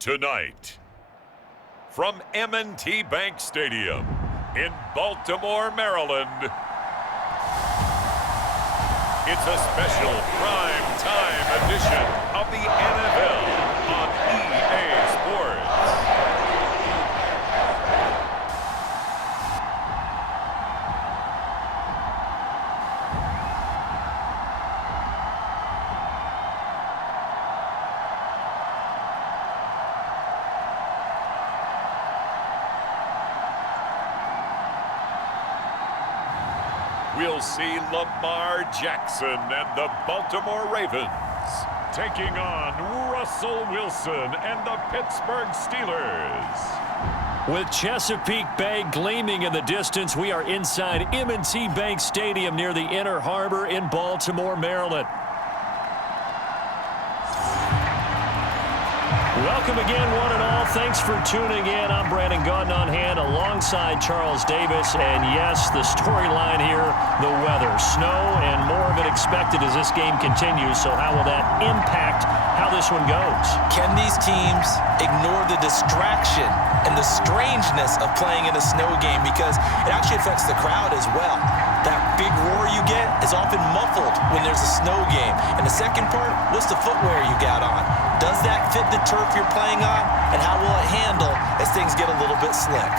Tonight, from M&T Bank Stadium in Baltimore, Maryland, it's a special prime time edition of the NFL on EA Sports. We'll see Lamar Jackson and the Baltimore Ravens taking on Russell Wilson and the Pittsburgh Steelers. With Chesapeake Bay gleaming in the distance, we are inside M&T Bank Stadium near the Inner Harbor in Baltimore, Maryland. Welcome again, one and all. Thanks for tuning in. I'm Brandon Gaudin on hand alongside Charles Davis. And yes, the storyline here, the weather. Snow and more of it expected as this game continues. So how will that impact how this one goes? Can these teams ignore the distraction and the strangeness of playing in a snow game? Because it actually affects the crowd as well. That big roar you get is often muffled when there's a snow game. And the second part, what's the footwear you got on? Does that fit the turf you're playing on? And how will it handle as things get a little bit slick?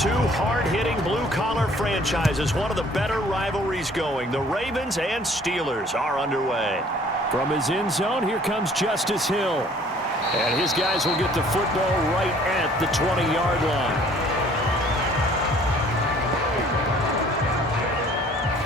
Two hard-hitting blue-collar franchises, one of the better rivalries going. The Ravens and Steelers are underway. From his end zone, here comes Justice Hill. And his guys will get the football right at the 20-yard line.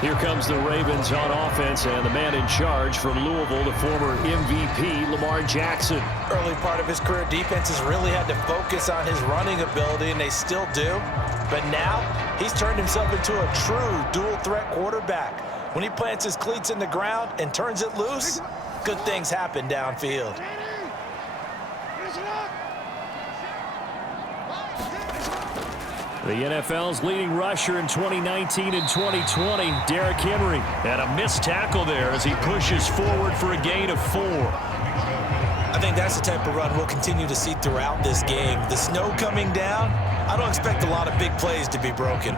Here comes the Ravens on offense, and the man in charge from Louisville, the former MVP, Lamar Jackson. Early part of his career, defenses really had to focus on his running ability, and they still do. But now, he's turned himself into a true dual-threat quarterback. When he plants his cleats in the ground and turns it loose, good things happen downfield. The NFL's leading rusher in 2019 and 2020, Derrick Henry. And a missed tackle there as he pushes forward for a gain of 4. I think that's the type of run we'll continue to see throughout this game. The snow coming down, I don't expect a lot of big plays to be broken.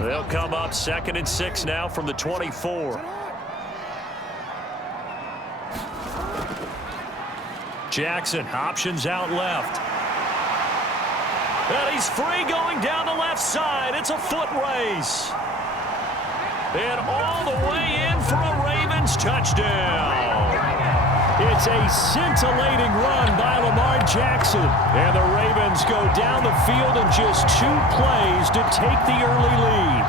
They'll come up 2nd and 6 now from the 24. Jackson options out left. And he's free going down the left side. It's a foot race. And all the way in for a Ravens touchdown. It's a scintillating run by Lamar Jackson. And the Ravens go down the field in just 2 plays to take the early lead.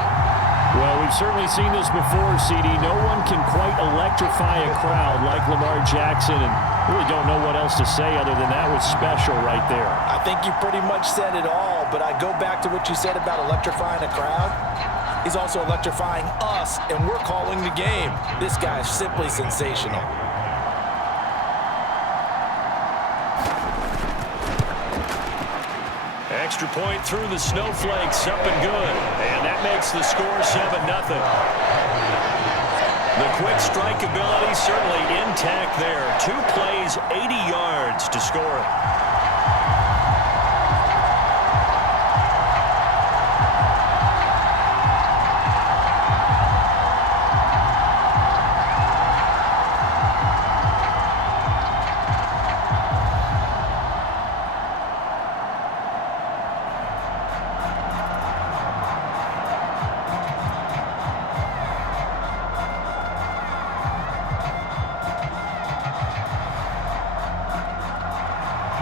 Well, we've certainly seen this before, CD. No one can quite electrify a crowd like Lamar Jackson, and really don't know what else to say other than that was special right there. I think you pretty much said it all, but I go back to what you said about electrifying a crowd. He's also electrifying us, and we're calling the game. This guy's simply sensational. Extra point through the snowflakes, up and good. And that makes the score 7-0. The quick strike ability certainly intact there. 2 plays, 80 yards to score it.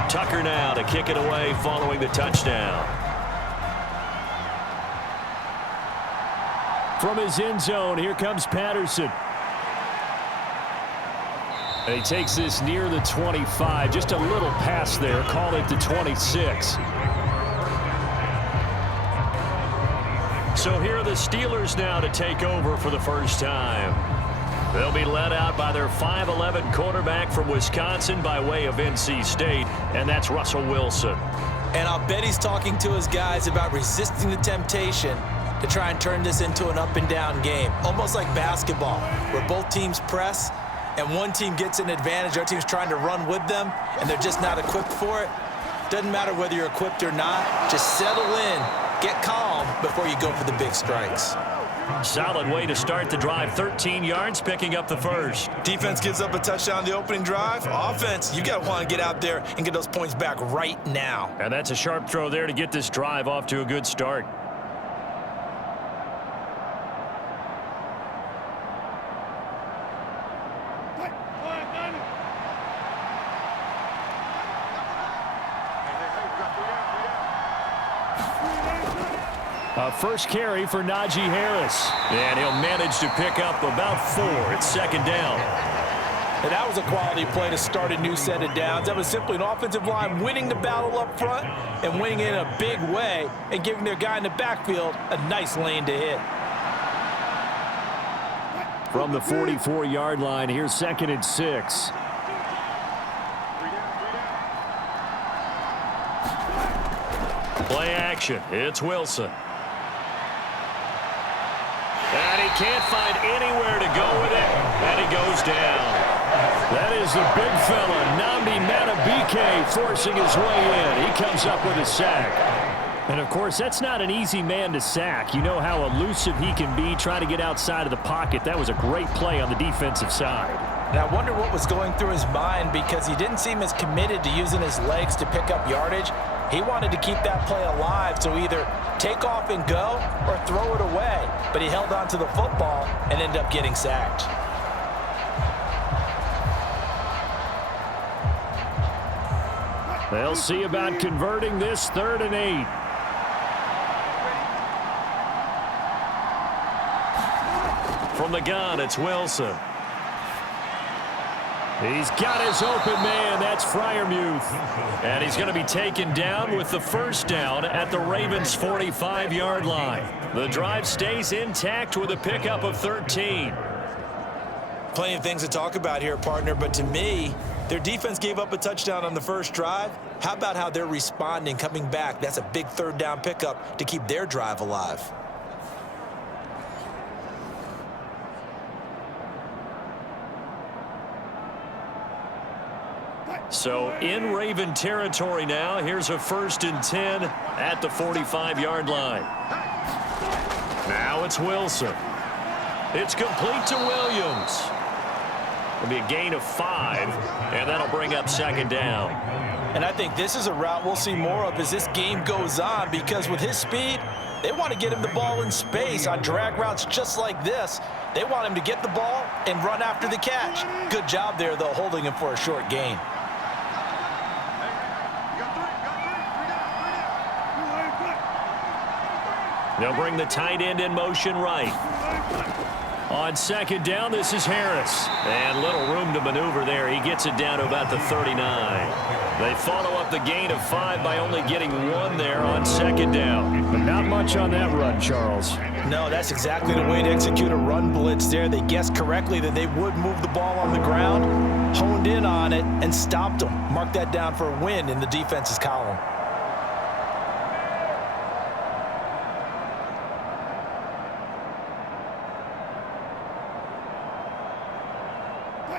Tucker now to kick it away following the touchdown. From his end zone, here comes Patterson. And he takes this near the 25, just a little pass there, call it the 26. So here are the Steelers now to take over for the first time. They'll be led out by their 5'11" quarterback from Wisconsin by way of NC State, and that's Russell Wilson. And I'll bet he's talking to his guys about resisting the temptation to try and turn this into an up-and-down game, almost like basketball, where both teams press, and one team gets an advantage, the other team's trying to run with them, and they're just not equipped for it. Doesn't matter whether you're equipped or not. Just settle in, get calm before you go for the big strikes. Solid way to start the drive. 13 yards, picking up the first. Defense gives up a touchdown the opening drive. Offense, you got to want to get out there and get those points back right now. And that's a sharp throw there to get this drive off to a good start. First carry for Najee Harris. And he'll manage to pick up about 4. It's second down. And that was a quality play to start a new set of downs. That was simply an offensive line winning the battle up front and winning it in a big way and giving their guy in the backfield a nice lane to hit. From the 44-yard line, here's 2nd and 6. Play action. It's Wilson. And he can't find anywhere to go with it. And he goes down. That is the big fella, Nnamdi Madubuike, forcing his way in. He comes up with a sack. And, of course, that's not an easy man to sack. You know how elusive he can be, trying to get outside of the pocket. That was a great play on the defensive side. And I wonder what was going through his mind, because he didn't seem as committed to using his legs to pick up yardage. He wanted to keep that play alive, so either take off and go or throw it away. But he held on to the football and ended up getting sacked. They'll see about converting this 3rd and 8. From the gun, it's Wilson. He's got his open man. That's Freiermuth. And he's going to be taken down with the first down at the Ravens' 45-yard line. The drive stays intact with a pickup of 13. Plenty of things to talk about here, partner, but to me, their defense gave up a touchdown on the first drive. How about how they're responding, coming back? That's a big 3rd down pickup to keep their drive alive. So in Raven territory now. Here's a 1st and 10 at the 45-yard line. Now it's Wilson. It's complete to Williams. It'll be a gain of 5, and that'll bring up 2nd down. And I think this is a route we'll see more of as this game goes on, because with his speed, they want to get him the ball in space on drag routes just like this. They want him to get the ball and run after the catch. Good job there, though, holding him for a short gain. They'll bring the tight end in motion right. On 2nd down, this is Harris. And little room to maneuver there. He gets it down to about the 39. They follow up the gain of 5 by only getting 1 there on 2nd down. But not much on that run, Charles. No, that's exactly the way to execute a run blitz there. They guessed correctly that they would move the ball on the ground, honed in on it, and stopped them. Mark that down for a win in the defense's column.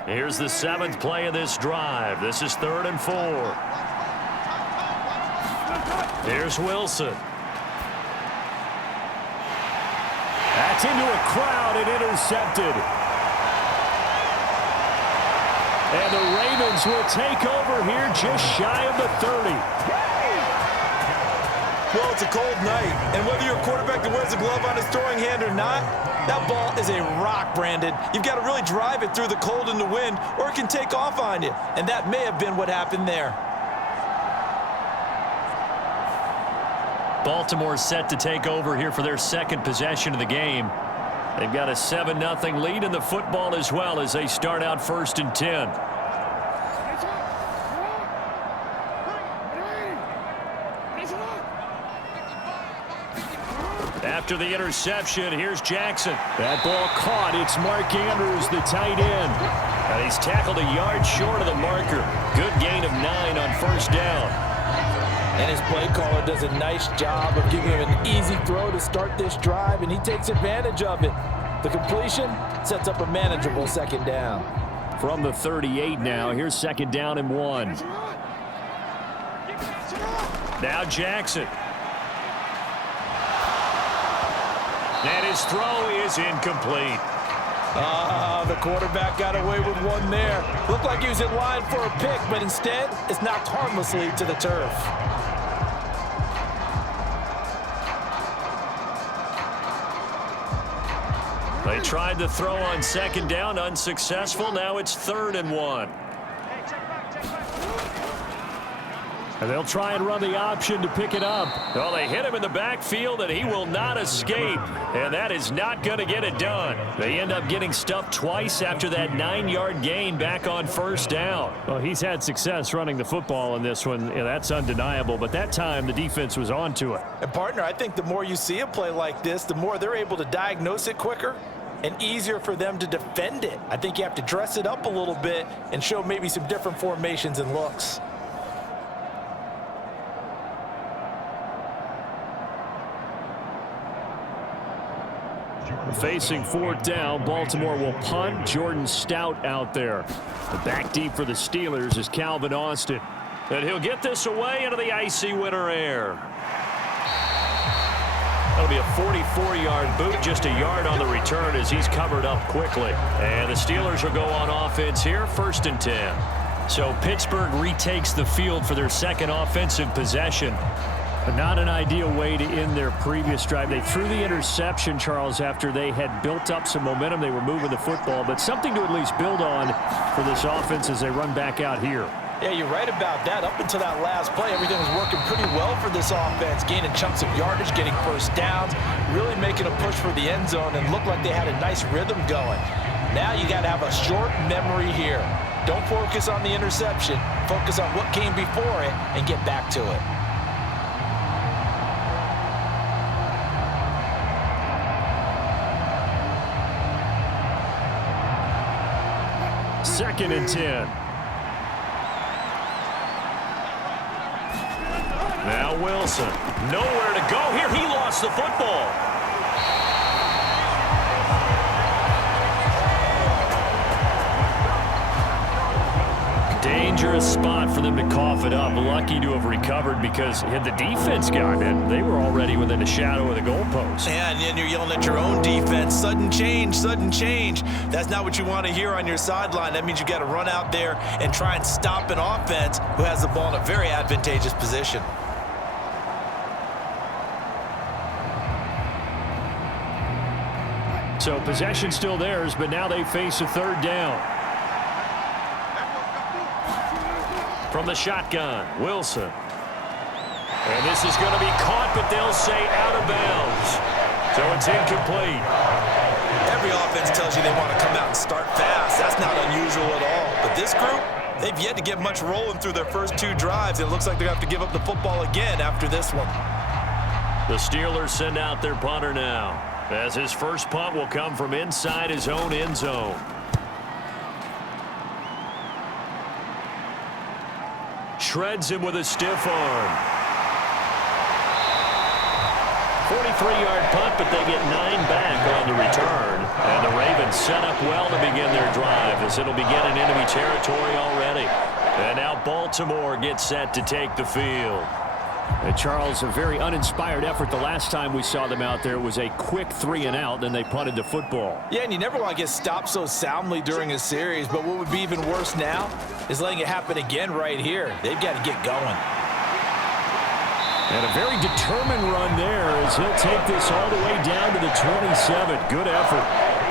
Here's the 7th play of this drive. This is 3rd and 4. Here's Wilson. That's into a crowd and intercepted. And the Ravens will take over here just shy of the 30. Well, it's a cold night, and whether you're a quarterback that wears a glove on his throwing hand or not, that ball is a rock, Brandon. You've got to really drive it through the cold and the wind, or it can take off on you. And that may have been what happened there. Baltimore set to take over here for their 2nd possession of the game. They've got a 7-0 lead in the football as well as they start out 1st and 10. After the interception, here's Jackson. That ball caught. It's Mark Andrews, the tight end. And he's tackled a yard short of the marker. Good gain of 9 on 1st down. And his play caller does a nice job of giving him an easy throw to start this drive, and he takes advantage of it. The completion sets up a manageable second down. From the 38 now, here's second down and 1. Now Jackson. And his throw is incomplete. The quarterback got away with one there. Looked like he was in line for a pick, but instead, it's knocked harmlessly to the turf. They tried to throw on second down, unsuccessful. Now it's 3rd and 1. And they'll try and run the option to pick it up. Well, they hit him in the backfield, and he will not escape. And that is not going to get it done. They end up getting stuffed twice after that 9-yard gain back on 1st down. Well, he's had success running the football in this one. Yeah, that's undeniable. But that time, the defense was on to it. And, partner, I think the more you see a play like this, the more they're able to diagnose it quicker and easier for them to defend it. I think you have to dress it up a little bit and show maybe some different formations and looks. Facing 4th down, Baltimore will punt. Jordan Stout out there. The back deep for the Steelers is Calvin Austin. And he'll get this away into the icy winter air. That'll be a 44-yard boot, just a yard on the return as he's covered up quickly. And the Steelers will go on offense here, 1st and 10. So Pittsburgh retakes the field for their second offensive possession. But not an ideal way to end their previous drive. They threw the interception, Charles, after they had built up some momentum. They were moving the football, but something to at least build on for this offense as they run back out here. Yeah, you're right about that. Up until that last play, everything was working pretty well for this offense, gaining chunks of yardage, getting first downs, really making a push for the end zone, and looked like they had a nice rhythm going. Now you got to have a short memory here. Don't focus on the interception. Focus on what came before it and get back to it. 2nd and 10. Now Wilson. Nowhere to go here. He lost the football. Dangerous spot for them to cough it up. Lucky to have recovered because had the defense gotten it, they were already within the shadow of the goalpost. Yeah, and then you're yelling at your own defense. Sudden change, sudden change. That's not what you want to hear on your sideline. That means you got to run out there and try and stop an offense who has the ball in a very advantageous position. So possession still theirs, but now they face a 3rd down. From the shotgun, Wilson. And this is going to be caught, but they'll say out of bounds. So it's incomplete. Every offense tells you they want to come out and start fast. That's not unusual at all. But this group, they've yet to get much rolling through their first 2 drives. It looks like they're going to have to give up the football again after this one. The Steelers send out their punter now, as his first punt will come from inside his own end zone. Shreds him with a stiff arm. 43-yard punt, but they get 9 back on the return. And the Ravens set up well to begin their drive as it'll begin in enemy territory already. And now Baltimore gets set to take the field. And Charles, a very uninspired effort the last time we saw them out there. It was a quick 3-and-out, then they punted the football. Yeah, and you never want to get stopped so soundly during a series, but what would be even worse now is letting it happen again right here. They've got to get going. And a very determined run there as he'll take this all the way down to the 27. Good effort.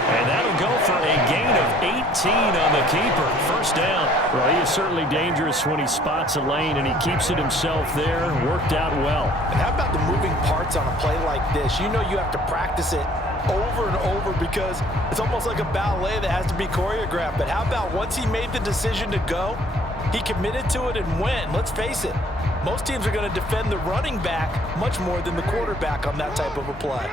And that'll go for a gain of 18 on the keeper. First down. Well, he is certainly dangerous when he spots a lane, and he keeps it himself there. Worked out well. And how about the moving parts on a play like this? You know you have to practice it over and over because it's almost like a ballet that has to be choreographed. But how about once he made the decision to go, he committed to it and went. Let's face it, most teams are going to defend the running back much more than the quarterback on that type of a play.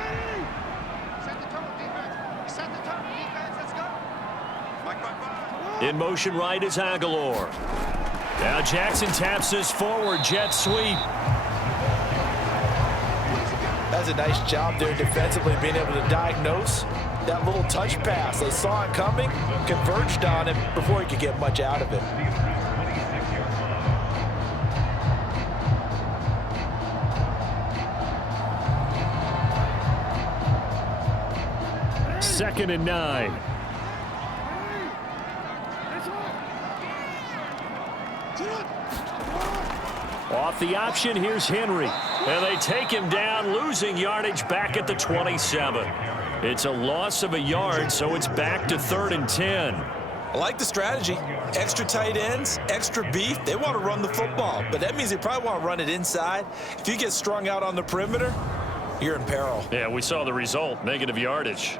In motion right is Aguilar. Now Jackson taps this forward jet sweep. That's a nice job there defensively, being able to diagnose that little touch pass. They saw it coming, converged on it before he could get much out of it. Second and 9. Off the option, here's Henry. And they take him down, losing yardage back at the 27. It's a loss of a yard, so it's back to 3rd and 10. I like the strategy. Extra tight ends, extra beef. They want to run the football, but that means they probably want to run it inside. If you get strung out on the perimeter, you're in peril. Yeah, we saw the result, negative yardage.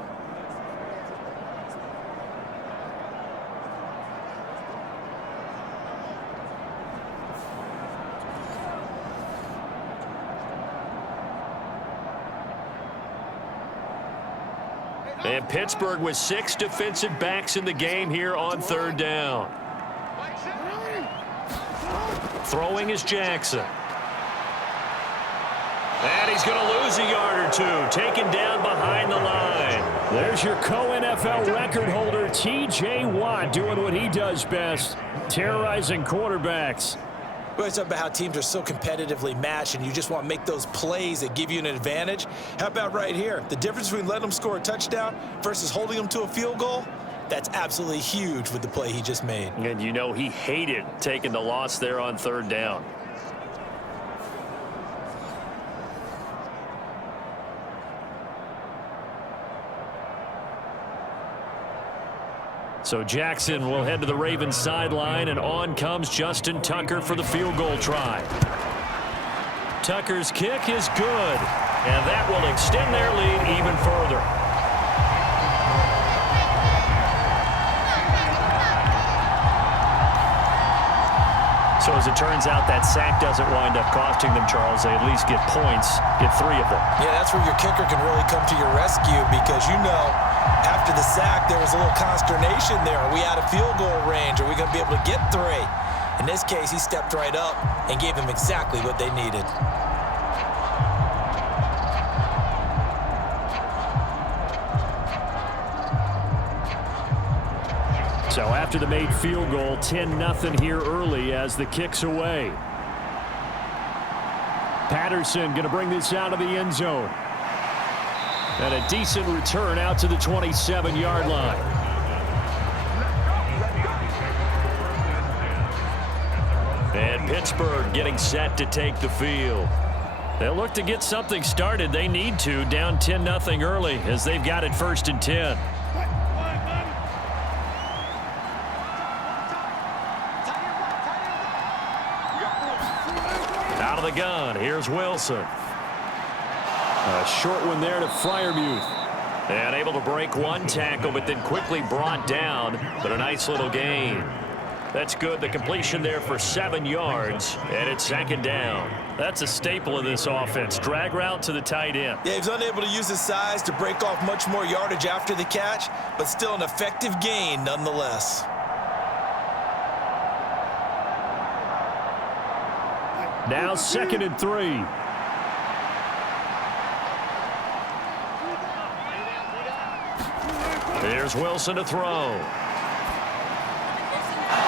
And Pittsburgh with 6 defensive backs in the game here on 3rd down. Throwing is Jackson. And he's going to lose a yard or two, taken down behind the line. There's your co-NFL record holder, T.J. Watt, doing what he does best, terrorizing quarterbacks. We always talk about how teams are so competitively matched and you just want to make those plays that give you an advantage. How about right here? The difference between letting them score a touchdown versus holding them to a field goal, that's absolutely huge with the play he just made. And you know he hated taking the loss there on 3rd down. So Jackson will head to the Ravens sideline, and on comes Justin Tucker for the field goal try. Tucker's kick is good, and that will extend their lead even further. So as it turns out, that sack doesn't wind up costing them, Charles. They at least get points, get 3 of them. Yeah, that's where your kicker can really come to your rescue because, you know, after the sack, there was a little consternation there. Are we out of field goal range? Are we going to be able to get 3? In this case, he stepped right up and gave them exactly what they needed. So after the made field goal, 10-0 here early as the kick's away. Patterson going to bring this out of the end zone. And a decent return out to the 27-yard line. And Pittsburgh getting set to take the field. They'll look to get something started. They need to, down 10-0 early as they've got it 1st and 10. Out of the gun, here's Wilson. A short one there to Freiermuth. And able to break one tackle, but then quickly brought down. But a nice little gain. That's good. The completion there for 7 yards. And it's 2nd down. That's a staple of this offense. Drag route to the tight end. Yeah, he was unable to use his size to break off much more yardage after the catch, but still an effective gain nonetheless. Now 2nd and 3. There's Wilson to throw.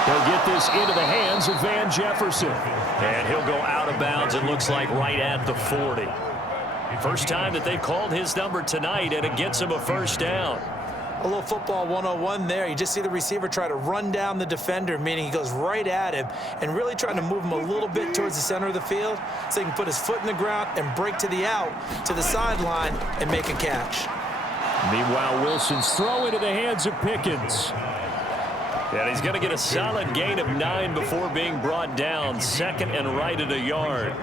He'll get this into the hands of Van Jefferson. And he'll go out of bounds, it looks like, right at the 40. First time that they've called his number tonight, and it gets him a 1st down. A little football 101 there. You just see the receiver try to run down the defender, meaning he goes right at him and really trying to move him a little bit towards the center of the field so he can put his foot in the ground and break to the out, to the sideline, and make a catch. Meanwhile, Wilson's throw into the hands of Pickens. And he's going to get a solid gain of 9 before being brought down. 2nd and right at a yard.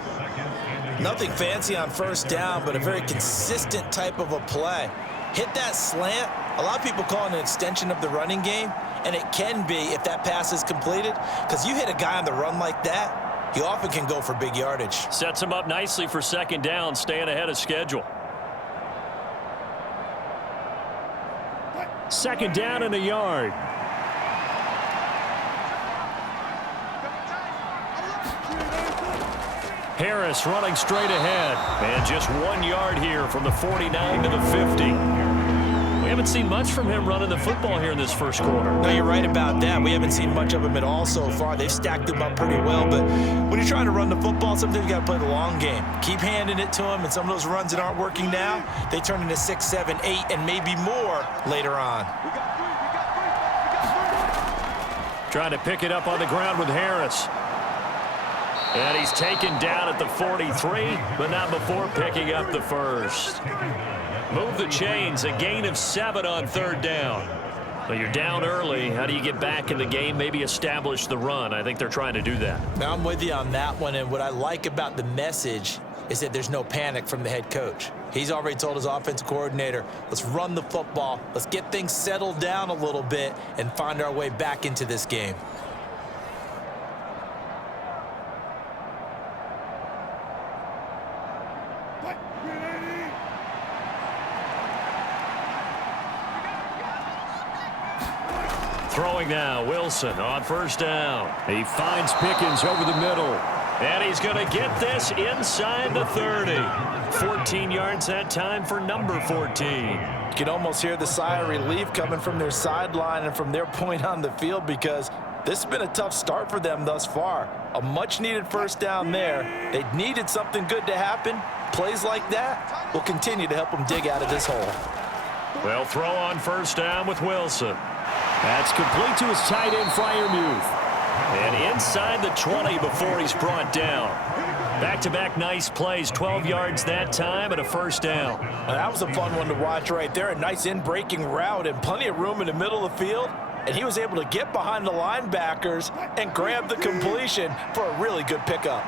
Nothing fancy on 1st down, but a very consistent type of a play. Hit that slant. A lot of people call it an extension of the running game, and it can be if that pass is completed, because you hit a guy on the run like that, he often can go for big yardage. Sets him up nicely for 2nd down, staying ahead of schedule. 2nd down and a yard. Harris running straight ahead. And just 1 yard here from the 49 to the 50. We haven't seen much from him running the football here in this first quarter. No, you're right about that. We haven't seen much of him at all so far. They've stacked him up pretty well, but when you're trying to run the football, sometimes you got to play the long game. Keep handing it to him, and some of those runs that aren't working now, they turn into 6, 7, 8, and maybe more later on. Trying to pick it up on the ground with Harris. And he's taken down at the 43, but not before picking up the first. Move the chains, a gain of 7 on 3rd down. Well, you're down early. How do you get back in the game, maybe establish the run? I think they're trying to do that. Now, I'm with you on that one, and what I like about the message is that there's no panic from the head coach. He's already told his offensive coordinator, let's run the football, let's get things settled down a little bit and find our way back into this game. Throwing now, Wilson on 1st down. He finds Pickens over the middle. And he's going to get this inside the 30. 14 yards that time for number 14. You can almost hear the sigh of relief coming from their sideline and from their point on the field because this has been a tough start for them thus far. A much-needed 1st down there. They needed something good to happen. Plays like that will continue to help them dig out of this hole. Well, throw on 1st down with Wilson. That's complete to his tight end, Freiermuth. And inside the 20 before he's brought down. Back-to-back nice plays, 12 yards that time and a 1st down. Well, that was a fun one to watch right there. A nice in-breaking route and plenty of room in the middle of the field. And he was able to get behind the linebackers and grab the completion for a really good pickup.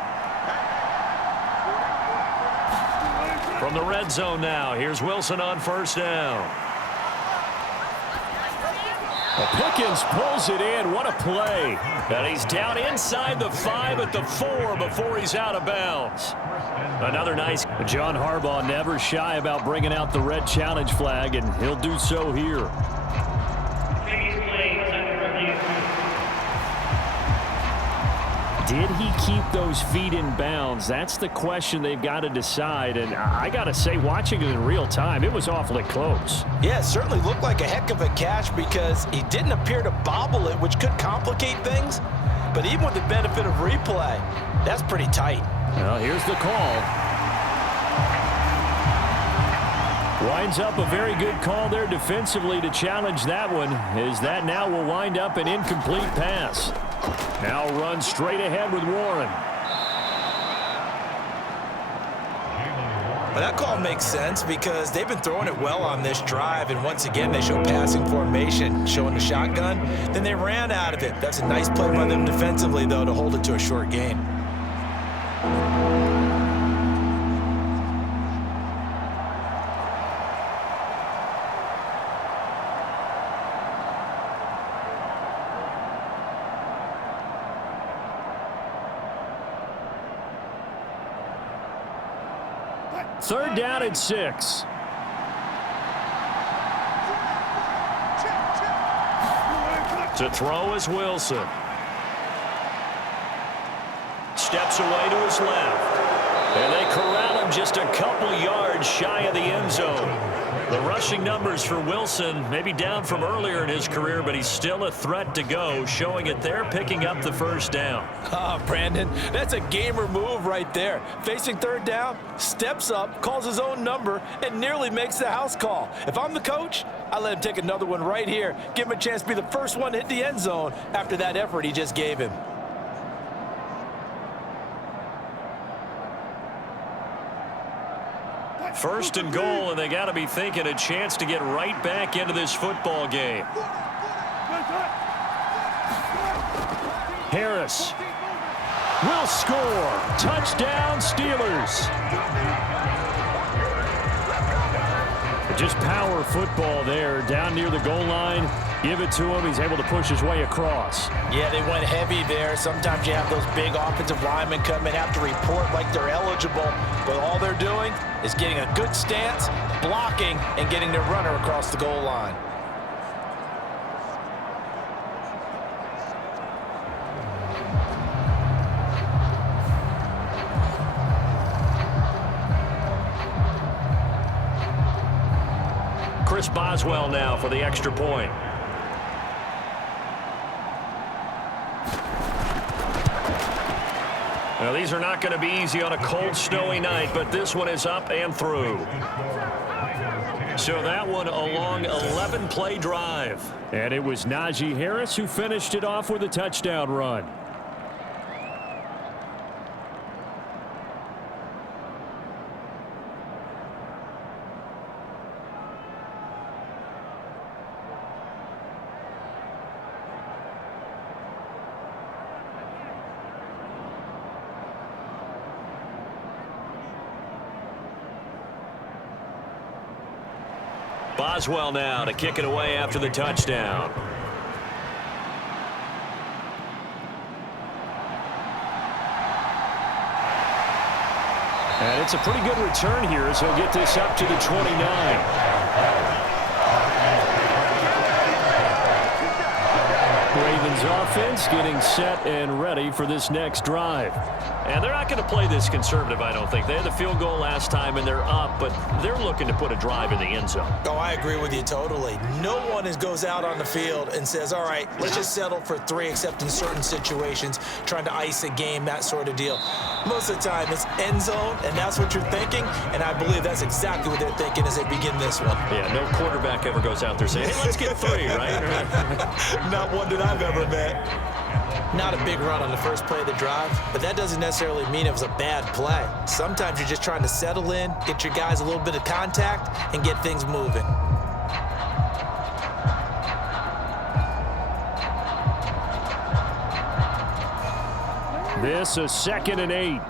From the red zone now, here's Wilson on 1st down. Pickens pulls it in. What a play. And he's down inside the 5 at the 4 before he's out of bounds. Another nice. John Harbaugh never shy about bringing out the red challenge flag, and he'll do so here. Did he keep those feet in bounds? That's the question they've got to decide. And I got to say, watching it in real time, it was awfully close. Yeah, it certainly looked like a heck of a catch because he didn't appear to bobble it, which could complicate things. But even with the benefit of replay, that's pretty tight. Well, here's the call. Winds up a very good call there defensively to challenge that one, as that now will wind up an incomplete pass. Now run straight ahead with Warren. Well, that call makes sense because they've been throwing it well on this drive, and once again they show passing formation, showing the shotgun. Then they ran out of it. That's a nice play by them defensively, though, to hold it to a short gain. Third down and 6. To throw is Wilson. Steps away to his left. And they corral him just a couple yards shy of the end zone. The rushing numbers for Wilson maybe down from earlier in his career, but he's still a threat to go, showing it there, picking up the 1st down. Brandon, that's a gamer move right there. Facing 3rd down, steps up, calls his own number, and nearly makes the house call. If I'm the coach, I let him take another one right here. Give him a chance to be the first one to hit the end zone after that effort he just gave him. First and goal, and they got to be thinking a chance to get right back into this football game. Harris will score. Touchdown, Steelers. Just power football there, down near the goal line. Give it to him. He's able to push his way across. Yeah, they went heavy there. Sometimes you have those big offensive linemen come and have to report like they're eligible, but all they're doing is getting a good stance, blocking, and getting their runner across the goal line. Chris Boswell now for the extra point. Now, these are not going to be easy on a cold, snowy night, but this one is up and through. So that one a long 11-play drive. And it was Najee Harris who finished it off with a touchdown run. Boswell now to kick it away after the touchdown. And it's a pretty good return here as he'll get this up to the 29. Ravens offense getting set and ready for this next drive. And they're not going to play this conservative, I don't think. They had the field goal last time, and they're up, but they're looking to put a drive in the end zone. Oh, I agree with you totally. No one goes out on the field and says, all right, let's just settle for 3, except in certain situations, trying to ice a game, that sort of deal. Most of the time, it's end zone, and that's what you're thinking, and I believe that's exactly what they're thinking as they begin this one. Yeah, no quarterback ever goes out there saying, hey, let's get 3, right? Not one that I've ever met. Not a big run on the first play of the drive, but that doesn't necessarily mean it was a bad play. Sometimes you're just trying to settle in, get your guys a little bit of contact, and get things moving. This is 2nd and 8.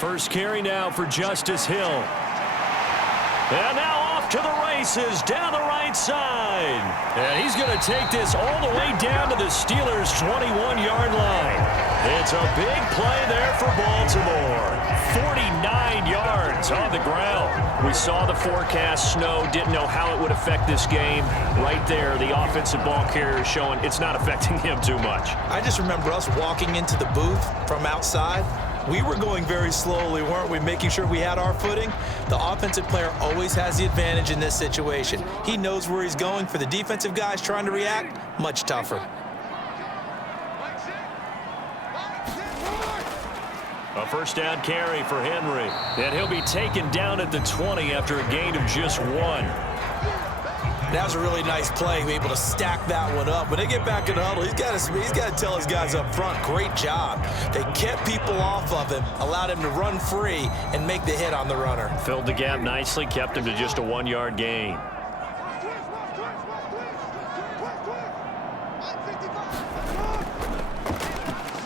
First carry now for Justice Hill. And now off to the races down the right side. And he's going to take this all the way down to the Steelers' 21-yard line. It's a big play there for Baltimore. 49 yards on the ground. We saw the forecast snow, didn't know how it would affect this game. Right there, the offensive ball carrier showing it's not affecting him too much. I just remember us walking into the booth from outside. We were going very slowly, weren't we, making sure we had our footing? The offensive player always has the advantage in this situation. He knows where he's going. For the defensive guys trying to react, much tougher. A first down carry for Henry. And he'll be taken down at the 20 after a gain of just 1. That was a really nice play, able to stack that one up. When they get back in the huddle, he's got to tell his guys up front, great job. They kept people off of him, allowed him to run free and make the hit on the runner. Filled the gap nicely, kept him to just a 1-yard gain.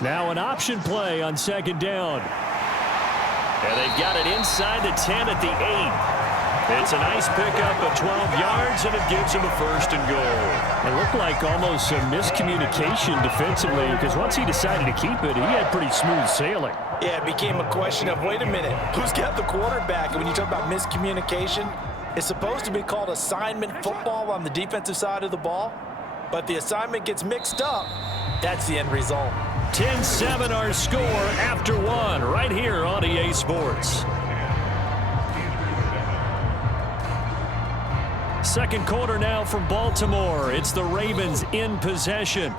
Now an option play on 2nd down. And they've got it inside the 10 at the 8. It's a nice pickup of 12 yards, and it gives him a 1st and goal. It looked like almost some miscommunication defensively, because once he decided to keep it, he had pretty smooth sailing. Yeah, it became a question of, wait a minute, who's got the quarterback? And when you talk about miscommunication, it's supposed to be called assignment football on the defensive side of the ball, but the assignment gets mixed up. That's the end result. 10-7 our score after 1 right here on EA Sports. Second quarter now from Baltimore. It's the Ravens in possession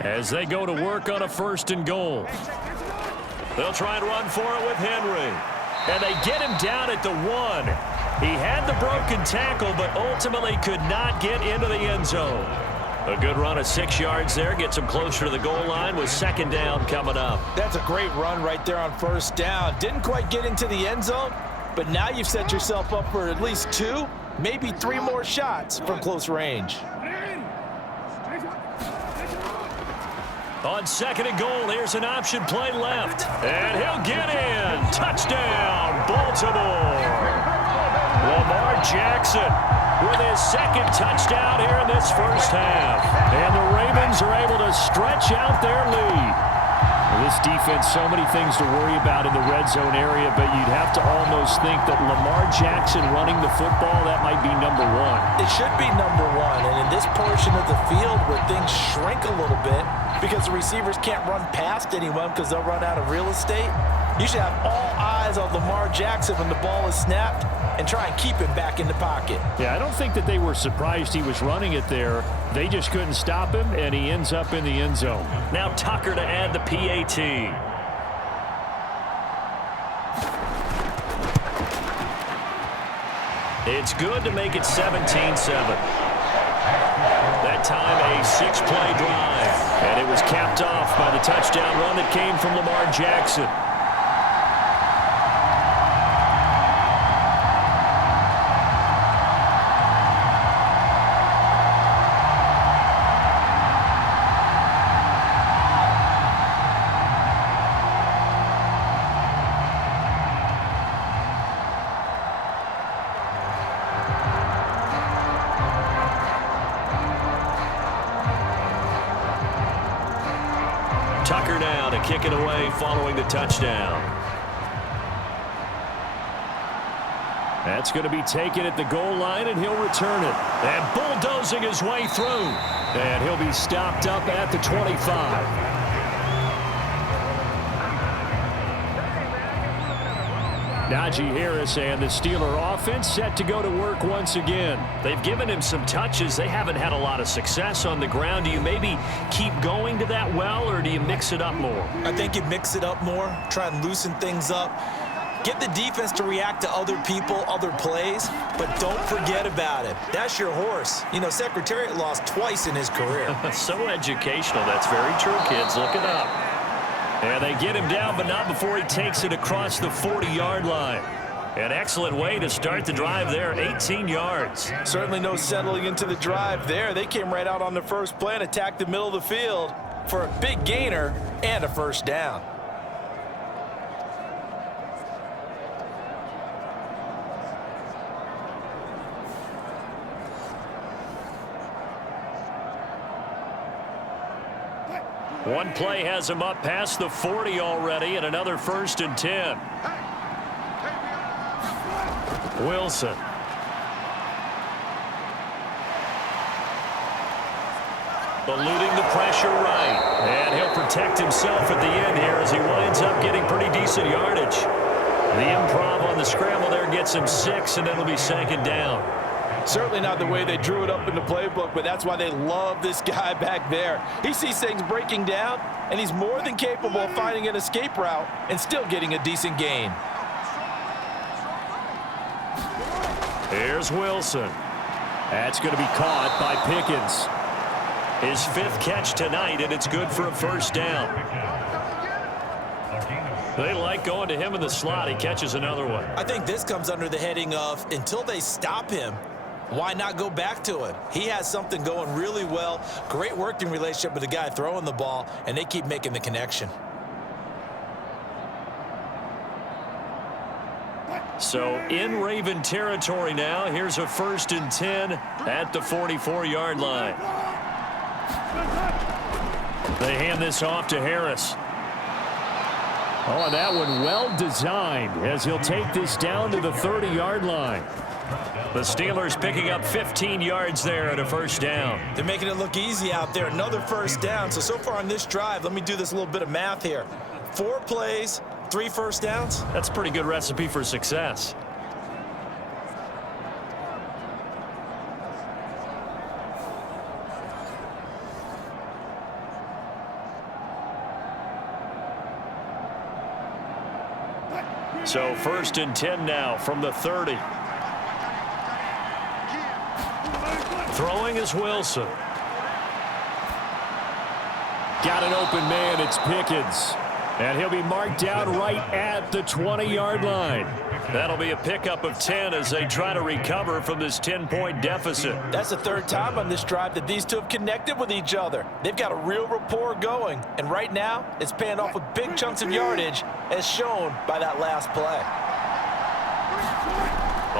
as they go to work on a 1st and goal. They'll try and run for it with Henry. And they get him down at the 1. He had the broken tackle, but ultimately could not get into the end zone. A good run of 6 yards there. Gets him closer to the goal line with 2nd down coming up. That's a great run right there on 1st down. Didn't quite get into the end zone, but now you've set yourself up for at least 2, maybe 3 more shots from close range. On 2nd and goal, here's an option play left. And he'll get in. Touchdown, Baltimore. Lamar Jackson with his 2nd touchdown here in this first half. And the Ravens are able to stretch out their lead. This defense, so many things to worry about in the red zone area, but you'd have to almost think that Lamar Jackson running the football, that might be number 1. It should be number 1, and in this portion of the field where things shrink a little bit, because the receivers can't run past anyone because they'll run out of real estate. You should have all eyes on Lamar Jackson when the ball is snapped and try and keep him back in the pocket. Yeah, I don't think that they were surprised he was running it there. They just couldn't stop him, and he ends up in the end zone. Now Tucker to add the PAT. It's good to make it 17-7. That time a 6-play drive. And it was capped off by the touchdown run that came from Lamar Jackson. Tucker now to kick it away following the touchdown. That's going to be taken at the goal line, and he'll return it. And bulldozing his way through. And he'll be stopped up at the 25. Najee Harris and the Steeler offense set to go to work once again. They've given him some touches. They haven't had a lot of success on the ground. Do you maybe keep going to that well, or do you mix it up more? I think you mix it up more, try and loosen things up. Get the defense to react to other people, other plays, but don't forget about it. That's your horse. You know, Secretariat lost twice in his career. So educational. That's very true, kids. Look it up. And they get him down, but not before he takes it across the 40-yard line. An excellent way to start the drive there, 18 yards. Certainly no settling into the drive there. They came right out on the first play and attacked the middle of the field for a big gainer and a first down. One play has him up past the 40 already, and another 1st and 10. Wilson. Eluding the pressure right. And he'll protect himself at the end here as he winds up getting pretty decent yardage. The improv on the scramble there gets him 6, and it'll be 2nd down. Certainly not the way they drew it up in the playbook, but that's why they love this guy back there. He sees things breaking down, and he's more than capable of finding an escape route and still getting a decent gain. Here's Wilson. That's going to be caught by Pickens. His 5th catch tonight, and it's good for a 1st down. They like going to him in the slot. He catches another one. I think this comes under the heading of until they stop him, why not go back to it? He has something going really well. Great working relationship with the guy throwing the ball, and they keep making the connection. So in Raven territory now. Here's a 1st and 10 at the 44-yard line. They hand this off to Harris. Oh, that one well designed as he'll take this down to the 30-yard line. The Steelers picking up 15 yards there at a 1st down. They're making it look easy out there. Another 1st down. So far on this drive, let me do this little bit of math here. 4 plays, 3 1st downs. That's a pretty good recipe for success. So 1st and 10 now from the 30. Throwing is Wilson. Got an open man. It's Pickens. And he'll be marked down right at the 20-yard line. That'll be a pickup of 10 as they try to recover from this 10-point deficit. That's the 3rd time on this drive that these two have connected with each other. They've got a real rapport going. And right now, it's paying off with big chunks of yardage, as shown by that last play.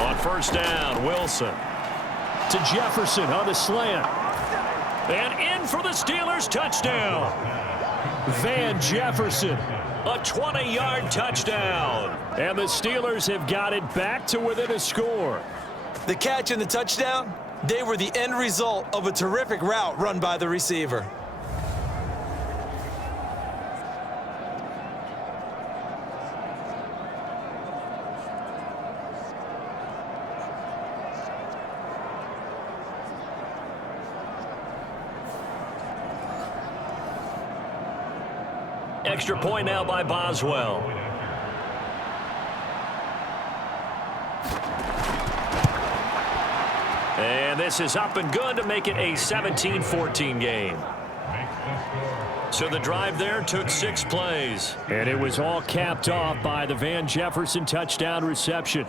On 1st down, Wilson. To Jefferson on the slant. And in for the Steelers touchdown. Van Jefferson, a 20-yard touchdown. And the Steelers have got it back to within a score. The catch and the touchdown, they were the end result of a terrific route run by the receiver. Extra point now by Boswell. And this is up and good to make it a 17-14 game. So the drive there took 6 plays. And it was all capped off by the Van Jefferson touchdown reception.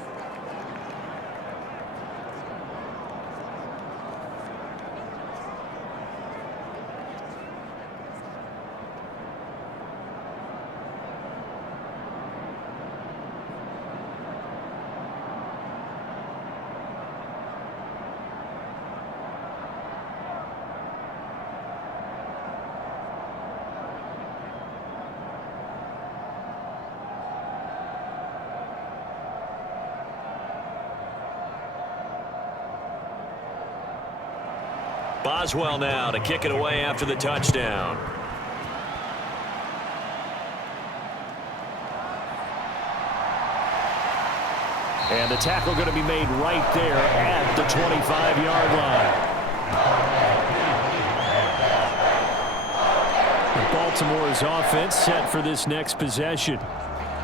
Boswell now to kick it away after the touchdown. And the tackle going to be made right there at the 25-yard line. Baltimore's offense set for this next possession.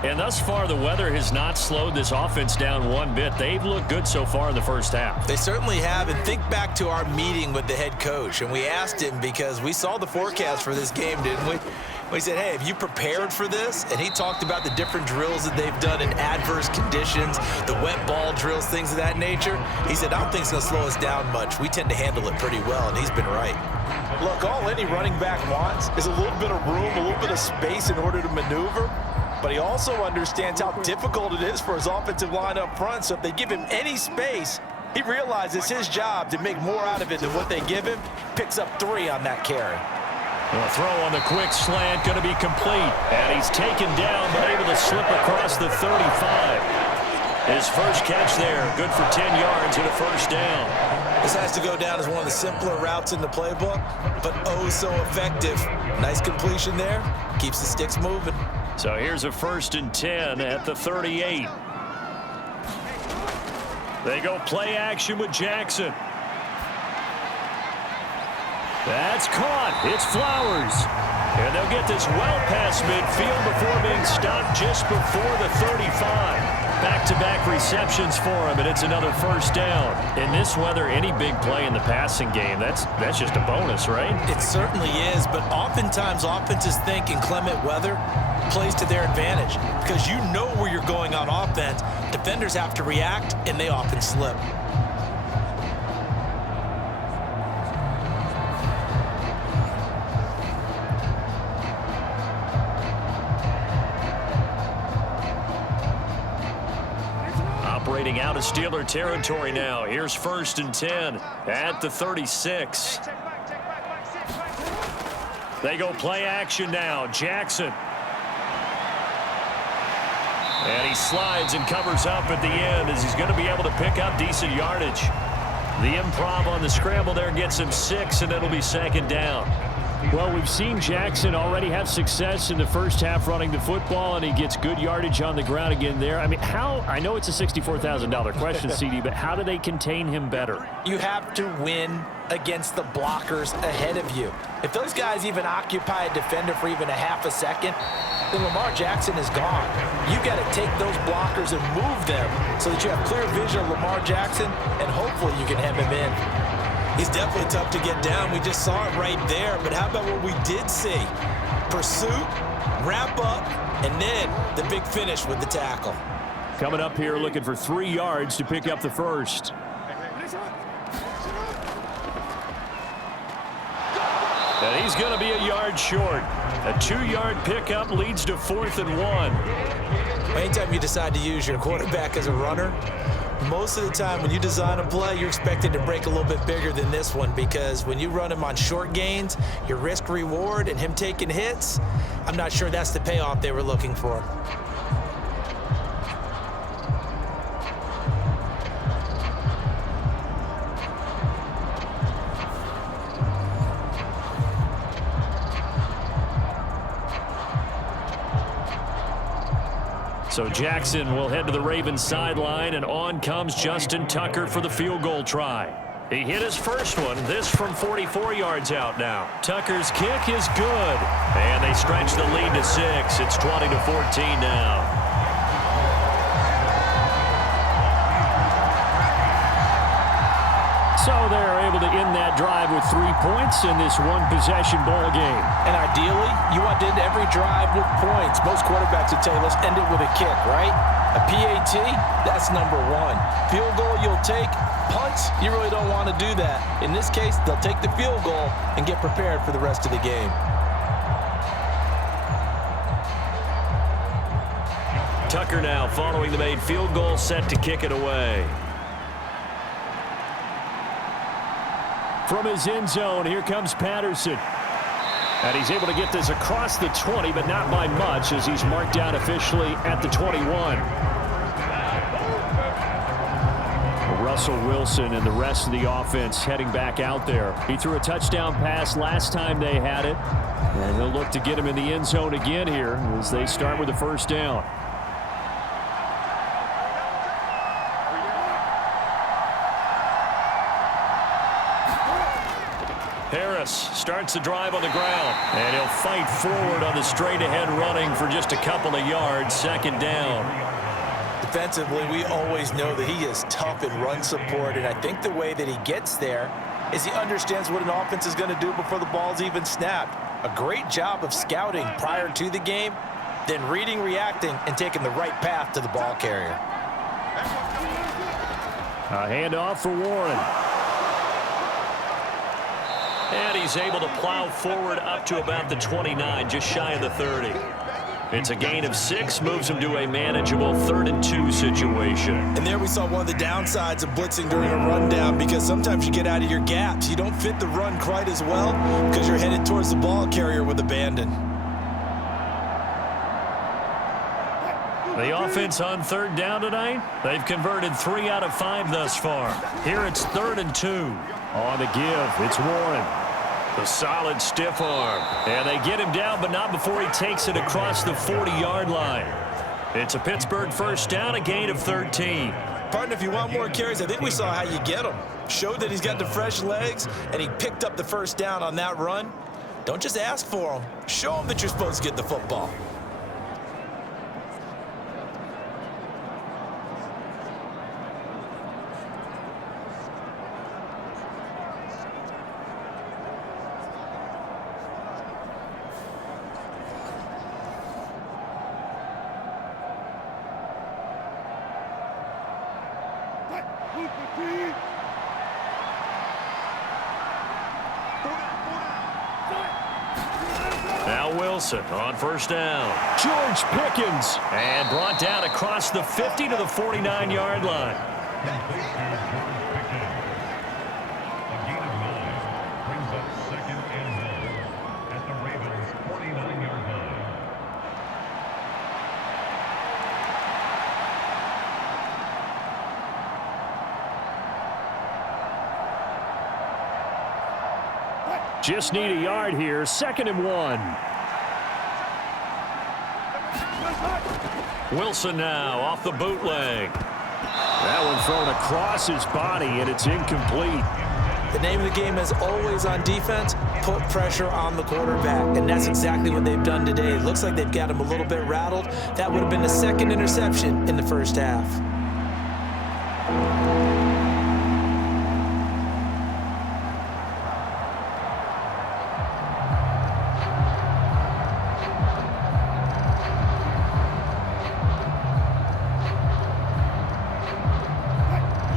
And thus far, the weather has not slowed this offense down one bit. They've looked good so far in the first half. They certainly have. And think back to our meeting with the head coach. And we asked him because we saw the forecast for this game, didn't we? We said, hey, have you prepared for this? And he talked about the different drills that they've done in adverse conditions, the wet ball drills, things of that nature. He said, I don't think it's going to slow us down much. We tend to handle it pretty well, and he's been right. Look, all any running back wants is a little bit of room, a little bit of space in order to maneuver. But he also understands how difficult it is for his offensive line up front. So if they give him any space, he realizes his job to make more out of it than what they give him. Picks up 3 on that carry. A throw on the quick slant going to be complete. And he's taken down but able to slip across the 35. His first catch there, good for 10 yards and a first down. This has to go down as one of the simpler routes in the playbook, but oh so effective. Nice completion there. Keeps the sticks moving. So here's a 1st and 10 at the 38. They go play action with Jackson. That's caught. It's Flowers. And they'll get this well past midfield before being stopped just before the 35. Back-to-back receptions for him, and it's another first down. In this weather, any big play in the passing game, that's just a bonus, right? It certainly is, but oftentimes offenses think inclement weather plays to their advantage because you know where you're going on offense. Defenders have to react, and they often slip. Operating out of Steeler territory now. Here's 1st and 10 at the 36. They go play action now. Jackson. And he slides and covers up at the end as he's going to be able to pick up decent yardage. The improv on the scramble there gets him 6, and it'll be 2nd down. Well, we've seen Jackson already have success in the first half running the football, and he gets good yardage on the ground again there. I mean, I know it's a $64,000 question, CD, but how do they contain him better? You have to win against the blockers ahead of you. If those guys even occupy a defender for even a half a second, then Lamar Jackson is gone. You got to take those blockers and move them so that you have clear vision of Lamar Jackson, and hopefully you can hem him in. He's definitely tough to get down. We just saw it right there. But how about what we did see? Pursuit, wrap up, and then the big finish with the tackle. Coming up here looking for 3 yards to pick up the first. And he's going to be a yard short. A 2-yard pickup leads to 4th and 1. Anytime you decide to use your quarterback as a runner, most of the time when you design a play, you're expected to break a little bit bigger than this one because when you run him on short gains, your risk reward and him taking hits, I'm not sure that's the payoff they were looking for. So Jackson will head to the Ravens sideline, and on comes Justin Tucker for the field goal try. He hit his first one. This from 44 yards out now. Tucker's kick is good. And they stretch the lead to 6. It's 20-14 now. So they're able to end that drive with 3 points in this one-possession ball game. And ideally, you want to end every drive with points. Most quarterbacks would tell you, let's end it with a kick, right? A PAT, that's number 1. Field goal you'll take. Punts, you really don't want to do that. In this case, they'll take the field goal and get prepared for the rest of the game. Tucker now following the made field goal, set to kick it away. From his end zone, here comes Patterson. And he's able to get this across the 20, but not by much as he's marked down officially at the 21. Russell Wilson and the rest of the offense heading back out there. He threw a touchdown pass last time they had it. And he'll look to get him in the end zone again here as they start with the first down. Harris starts the drive on the ground, and he'll fight forward on the straight-ahead running for just a couple of yards, second down. Defensively, we always know that he is tough in run support, and I think the way that he gets there is he understands what an offense is going to do before the ball's even snapped. A great job of scouting prior to the game, then reading, reacting, and taking the right path to the ball carrier. A handoff for Warren. And he's able to plow forward up to about the 29, just shy of the 30. It's a gain of 6, moves him to a manageable 3rd and 2 situation. And there we saw one of the downsides of blitzing during a rundown, because sometimes you get out of your gaps. You don't fit the run quite as well because you're headed towards the ball carrier with abandon. The offense on 3rd down tonight, they've converted 3 out of 5 thus far. Here it's 3rd and 2. On the give, it's Warren. The solid stiff arm. And they get him down, but not before he takes it across the 40-yard line. It's a Pittsburgh first down, a gain of 13. Partner, if you want more carries, I think we saw how you get him. Showed that he's got the fresh legs, and he picked up the first down on that run. Don't just ask for him. Show him that you're supposed to get the football. Now Wilson on first down. George Pickens. And brought down across the 50 to the 49-yard line. Just need a yard here. 2nd and 1. Wilson now off the bootleg. That one thrown across his body, and it's incomplete. The name of the game is always on defense, put pressure on the quarterback, and that's exactly what they've done today. It looks like they've got him a little bit rattled. That would have been the 2nd interception in the first half.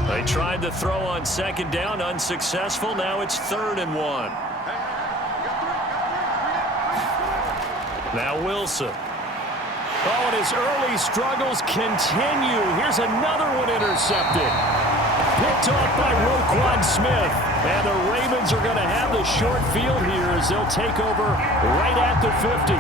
They tried to throw on 2nd down, unsuccessful. Now it's 3rd and 1. Now Wilson. Oh, and his early struggles continue. Here's another one intercepted. Picked off by Roquan Smith. And the Ravens are going to have the short field here as they'll take over right at the 50.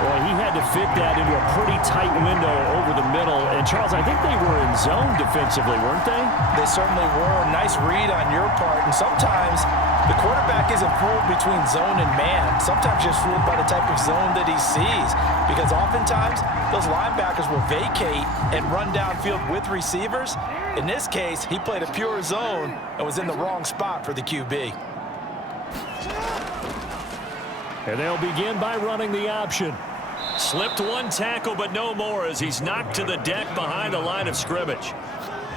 Boy, he had to fit that into a pretty tight window over the middle. And, Charles, I think they were in zone defensively, weren't they? They certainly were. Nice read on your part. And sometimes The quarterback isn't fooled between zone and man. Sometimes just fooled by the type of zone that he sees, because oftentimes those linebackers will vacate and run downfield with receivers. In this case, he played a pure zone and was in the wrong spot for the QB. And they'll begin by running the option. Slipped one tackle, but no more as he's knocked to the deck behind the line of scrimmage.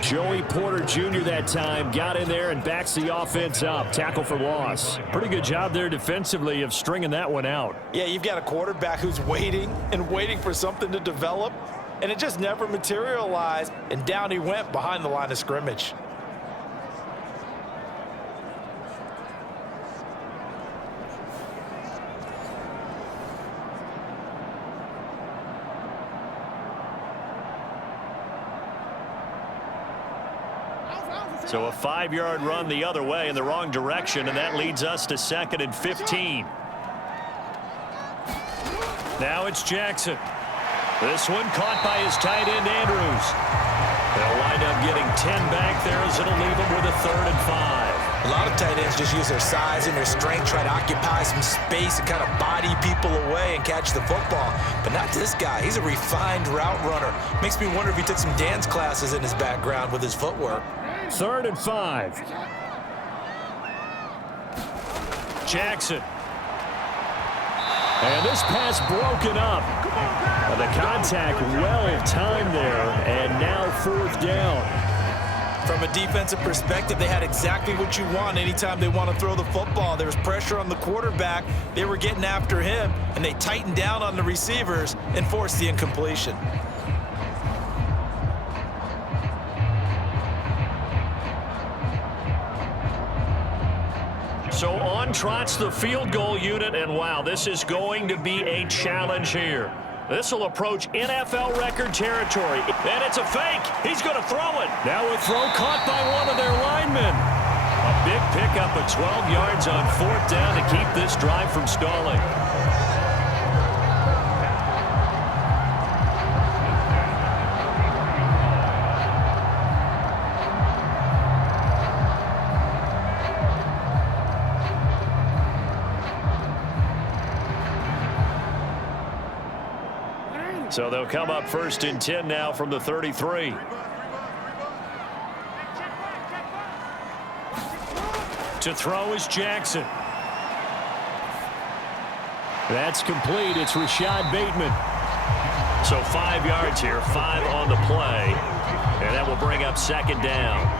Joey Porter Jr. that time got in there and backs the offense up. Tackle for loss. Pretty good job there defensively of stringing that one out. Yeah, you've got a quarterback who's waiting and waiting for something to develop, and it just never materialized, and down he went behind the line of scrimmage. So a 5-yard run the other way in the wrong direction, and that leads us to 2nd and 15. Now it's Jackson. This one caught by his tight end, Andrews. They'll wind up getting 10 back there as it'll leave them with a 3rd and 5. A lot of tight ends just use their size and their strength, try to occupy some space and kind of body people away and catch the football. But not this guy. He's a refined route runner. Makes me wonder if he took some dance classes in his background with his footwork. 3rd and 5. Jackson. And this pass broken up. The contact well timed there, and now 4th down. From a defensive perspective, they had exactly what you want anytime they want to throw the football. There was pressure on the quarterback. They were getting after him, and they tightened down on the receivers and forced the incompletion. So on trots the field goal unit, and wow, this is going to be a challenge here. This will approach NFL record territory, and it's a fake. He's going to throw it. Now a throw caught by one of their linemen. A big pickup of 12 yards on 4th down to keep this drive from stalling. So they'll come up 1st and 10 now from the 33. To throw is Jackson. That's complete. It's Rashad Bateman. So 5 yards here, 5 on the play. And that will bring up 2nd down.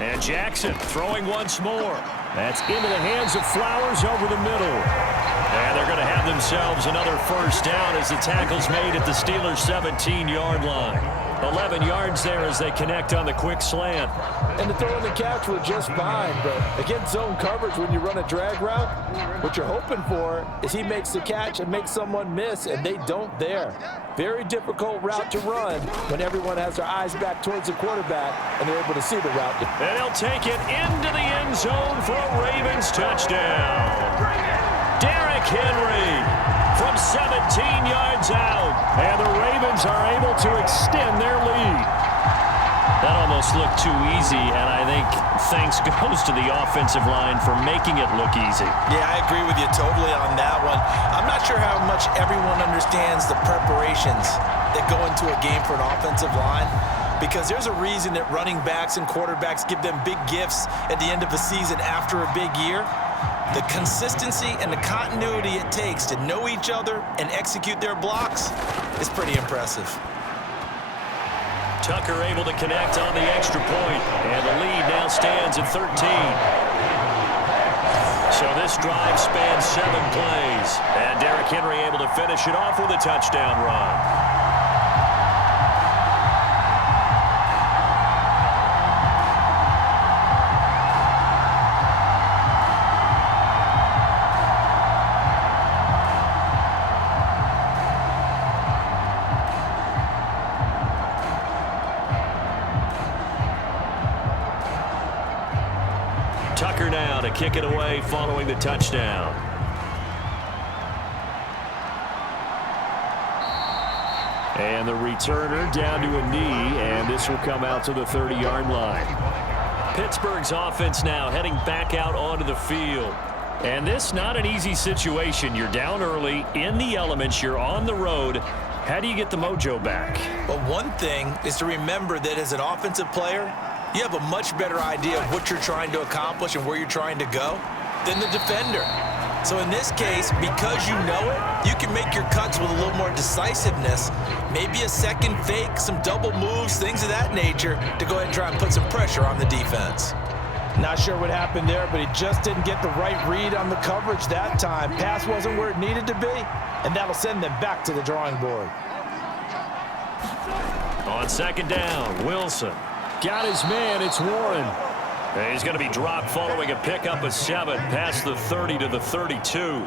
And Jackson throwing once more. That's into the hands of Flowers over the middle. And they're going to have themselves another 1st down as the tackle's made at the Steelers' 17-yard line. 11 yards there as they connect on the quick slant. And the throw and the catch were just fine, but against zone coverage when you run a drag route, what you're hoping for is he makes the catch and makes someone miss, and they don't there. Very difficult route to run when everyone has their eyes back towards the quarterback and they're able to see the route. And he'll take it into the end zone for a Ravens touchdown. Derrick Henry from 17 yards out. And the Ravens are able to extend their lead. That almost looked too easy, and I think thanks goes to the offensive line for making it look easy. Yeah, I agree with you totally on that one. I'm not sure how much everyone understands the preparations that go into a game for an offensive line, because there's a reason that running backs and quarterbacks give them big gifts at the end of the season after a big year. The consistency and the continuity it takes to know each other and execute their blocks is pretty impressive. Tucker able to connect on the extra point, and the lead now stands at 13. So this drive spans 7 plays, and Derrick Henry able to finish it off with a touchdown run. Tucker now to kick it away following the touchdown. And the returner down to a knee, and this will come out to the 30-yard line. Pittsburgh's offense now heading back out onto the field. And this not an easy situation. You're down early, in the elements, you're on the road. How do you get the mojo back? Well, one thing is to remember that as an offensive player, you have a much better idea of what you're trying to accomplish and where you're trying to go than the defender. So in this case, because you know it, you can make your cuts with a little more decisiveness, maybe a second fake, some double moves, things of that nature, to go ahead and try and put some pressure on the defense. Not sure what happened there, but he just didn't get the right read on the coverage that time. Pass wasn't where it needed to be, and that'll send them back to the drawing board. On second down, Wilson. Got his man, it's Warren. And he's going to be dropped following a pickup of 7 past the 30 to the 32.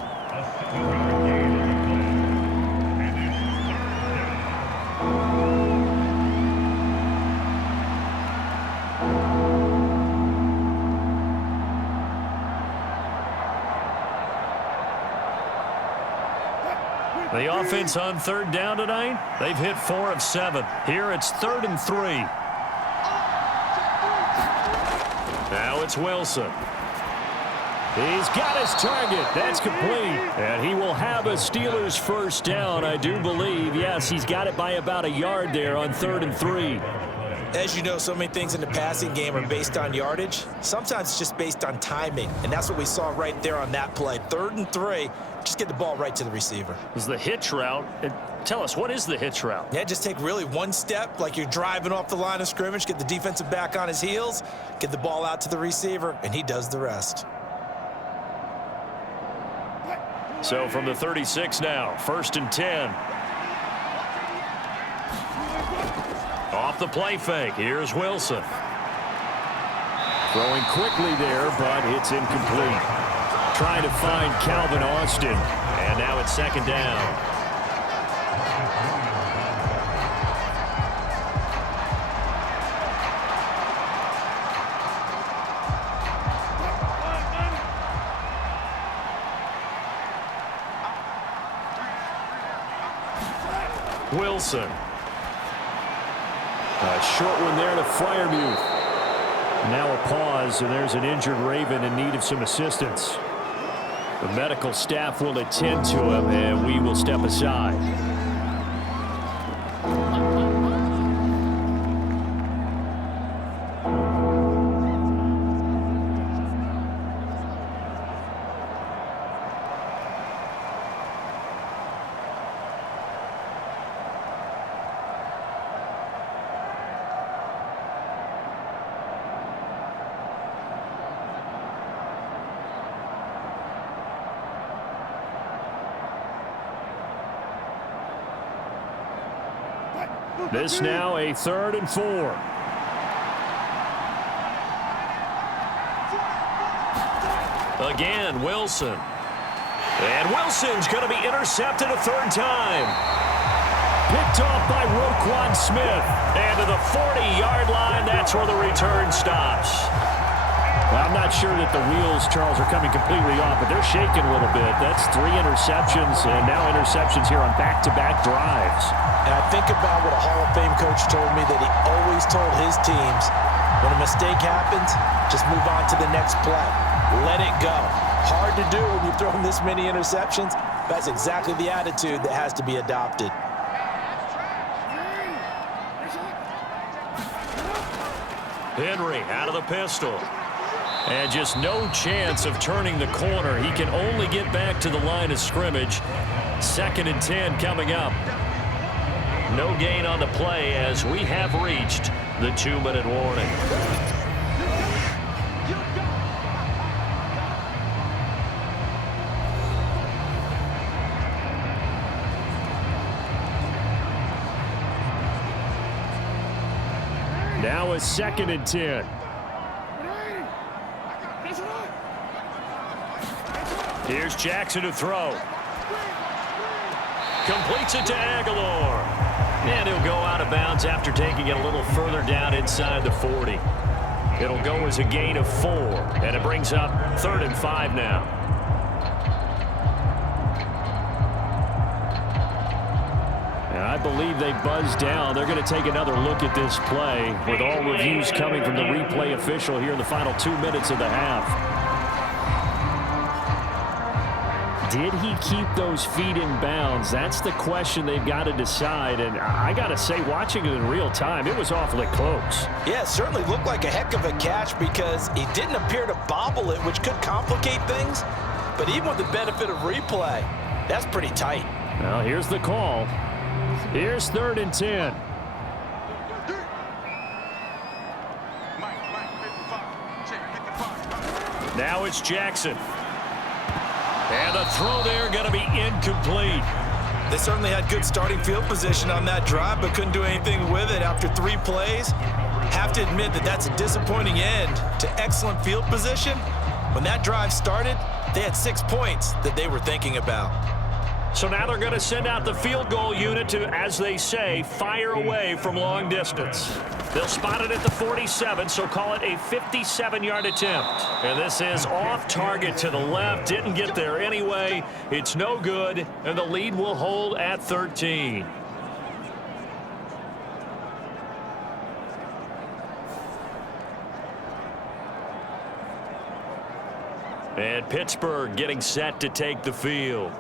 The offense on third down tonight, they've hit 4 of 7. Here it's 3rd and 3. Now it's Wilson. He's got his target. That's complete. And he will have a Steelers first down, I do believe. Yes, he's got it by about a yard there on 3rd and 3. As you know, so many things in the passing game are based on yardage. Sometimes it's just based on timing, and that's what we saw right there on that play. 3rd and 3, just get the ball right to the receiver. Is the hitch route. Tell us, what is the hitch route? Yeah, just take really one step, like you're driving off the line of scrimmage, get the defensive back on his heels, get the ball out to the receiver, and he does the rest. So from the 36 now, 1st and 10. Off the play fake, here's Wilson. Throwing quickly there, but it's incomplete. Trying to find Calvin Austin, and now it's 2nd down. Wilson. A short one there to Freiermuth. Now a pause, and there's an injured Raven in need of some assistance. The medical staff will attend to him, and we will step aside. This now a 3rd and 4. Again, Wilson. And Wilson's going to be intercepted a 3rd time. Picked off by Roquan Smith. And to the 40-yard line, that's where the return stops. Well, I'm not sure that the wheels, Charles, are coming completely off, but they're shaking a little bit. That's 3 interceptions, and now interceptions here on back-to-back drives. And I think about what a Hall of Fame coach told me, that he always told his teams, when a mistake happens, just move on to the next play. Let it go. Hard to do when you've thrown this many interceptions. That's exactly the attitude that has to be adopted. Henry out of the pistol. And just no chance of turning the corner. He can only get back to the line of scrimmage. 2nd and 10 coming up. No gain on the play as we have reached the 2-minute warning. Now a 2nd and 10. Here's Jackson to throw. Completes it to Aguilar. And he'll go out of bounds after taking it a little further down inside the 40. It'll go as a gain of 4, and it brings up 3rd and 5 now. And I believe they buzzed down. They're going to take another look at this play with all reviews coming from the replay official here in the final 2 minutes of the half. Did he keep those feet in bounds? That's the question they've got to decide. And I got to say, watching it in real time, it was awfully close. Yeah, it certainly looked like a heck of a catch because he didn't appear to bobble it, which could complicate things. But even with the benefit of replay, that's pretty tight. Well, here's the call. Here's 3rd and 10. Now it's Jackson. And the throw there going to be incomplete. They certainly had good starting field position on that drive, but couldn't do anything with it after 3 plays. Have to admit that that's a disappointing end to excellent field position. When that drive started, they had 6 points that they were thinking about. So now they're going to send out the field goal unit to, as they say, fire away from long distance. They'll spot it at the 47, so call it a 57-yard attempt. And this is off target to the left. Didn't get there anyway. It's no good, and the lead will hold at 13. And Pittsburgh getting set to take the field.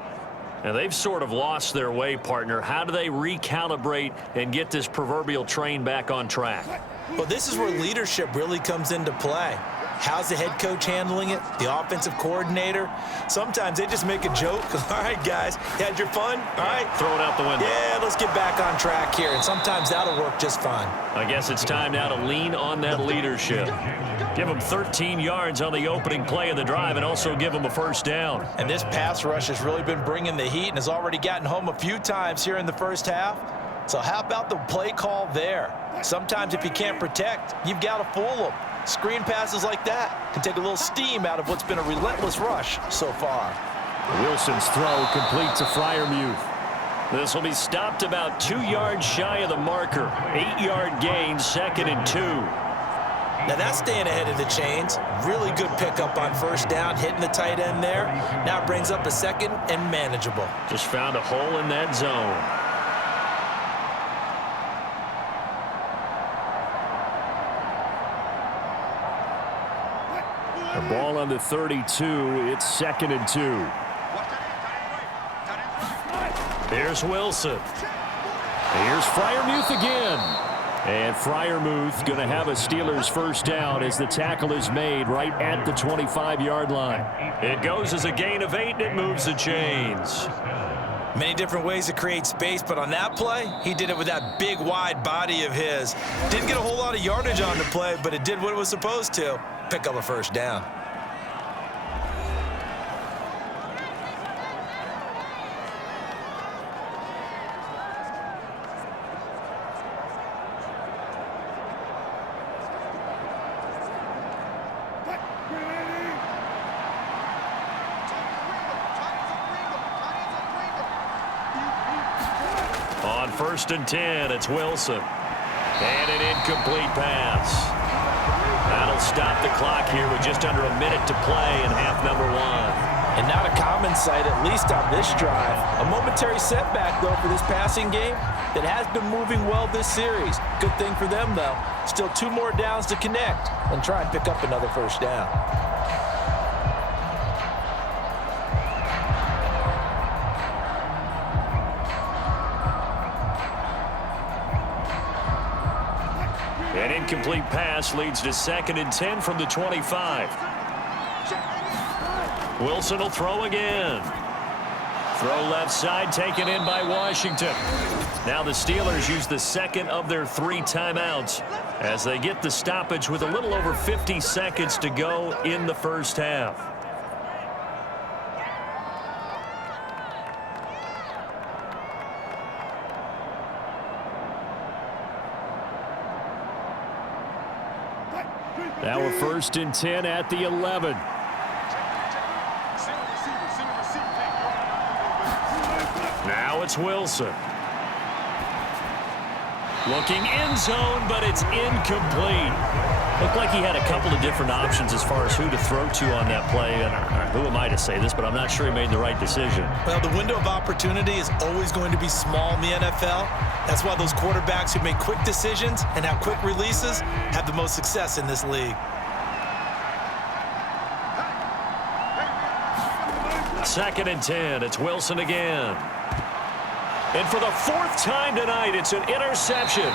And they've sort of lost their way, partner. How do they recalibrate and get this proverbial train back on track? Well, this is where leadership really comes into play. How's the head coach handling it? The offensive coordinator? Sometimes they just make a joke. All right, guys, you had your fun? All right. Throw it out the window. Yeah, let's get back on track here. And sometimes that'll work just fine. I guess it's time now to lean on that leadership. Give them 13 yards on the opening play of the drive and also give them a 1st down. And this pass rush has really been bringing the heat and has already gotten home a few times here in the first half. So how about the play call there? Sometimes if you can't protect, you've got to fool them. Screen passes like that can take a little steam out of what's been a relentless rush so far. Wilson's throw complete to Freiermuth. This will be stopped about 2 yards shy of the marker. 8-yard gain, 2nd and 2. Now that's staying ahead of the chains. Really good pickup on 1st down, hitting the tight end there. Now it brings up a 2nd and manageable. Just found a hole in that zone. The ball on the 32. It's 2nd and 2. Here's Wilson. Here's Freiermuth again. And Freiermuth going to have a Steelers 1st down as the tackle is made right at the 25-yard line. It goes as a gain of 8, and it moves the chains. Many different ways to create space, but on that play, he did it with that big, wide body of his. Didn't get a whole lot of yardage on the play, but it did what it was supposed to. Pick up a 1st down. On 1st and 10, it's Wilson. And an incomplete pass. That'll stop the clock here with just under a minute to play in half number 1. And not a common sight, at least on this drive. A momentary setback, though, for this passing game that has been moving well this series. Good thing for them, though. Still 2 more downs to connect and try and pick up another 1st down. An incomplete pass leads to 2nd and 10 from the 25. Wilson will throw again. Throw left side, taken in by Washington. Now the Steelers use the 2nd of their 3 timeouts as they get the stoppage with a little over 50 seconds to go in the 1st half. Now a 1st and 10 at the 11. Now it's Wilson. Looking end zone, but it's incomplete. Looked like he had a couple of different options as far as who to throw to on that play. And who am I to say this, but I'm not sure he made the right decision. Well, the window of opportunity is always going to be small in the NFL. That's why those quarterbacks who make quick decisions and have quick releases have the most success in this league. Second and 10. It's Wilson again. And for the fourth time tonight, it's an interception.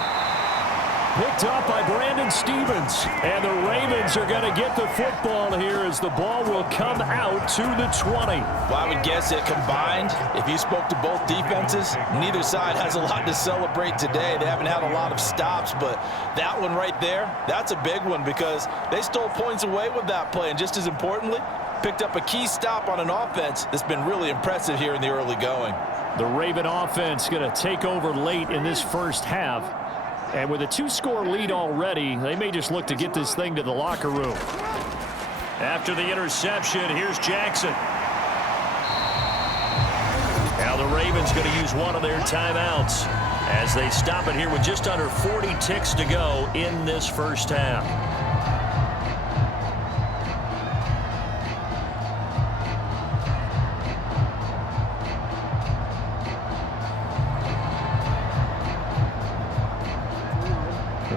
Picked up by Brandon Stevens. And the Ravens are going to get the football here as the ball will come out to the 20. Well, I would guess that combined, if you spoke to both defenses, neither side has a lot to celebrate today. They haven't had a lot of stops, but that one right there, that's a big one because they stole points away with that play. And just as importantly, picked up a key stop on an offense that's been really impressive here in the early going. The Raven offense going to take over late in this first half. And with a 2-score lead already, they may just look to get this thing to the locker room. After the interception, here's Jackson. Now the Ravens going to use one of their timeouts as they stop it here with just under 40 ticks to go in this first half.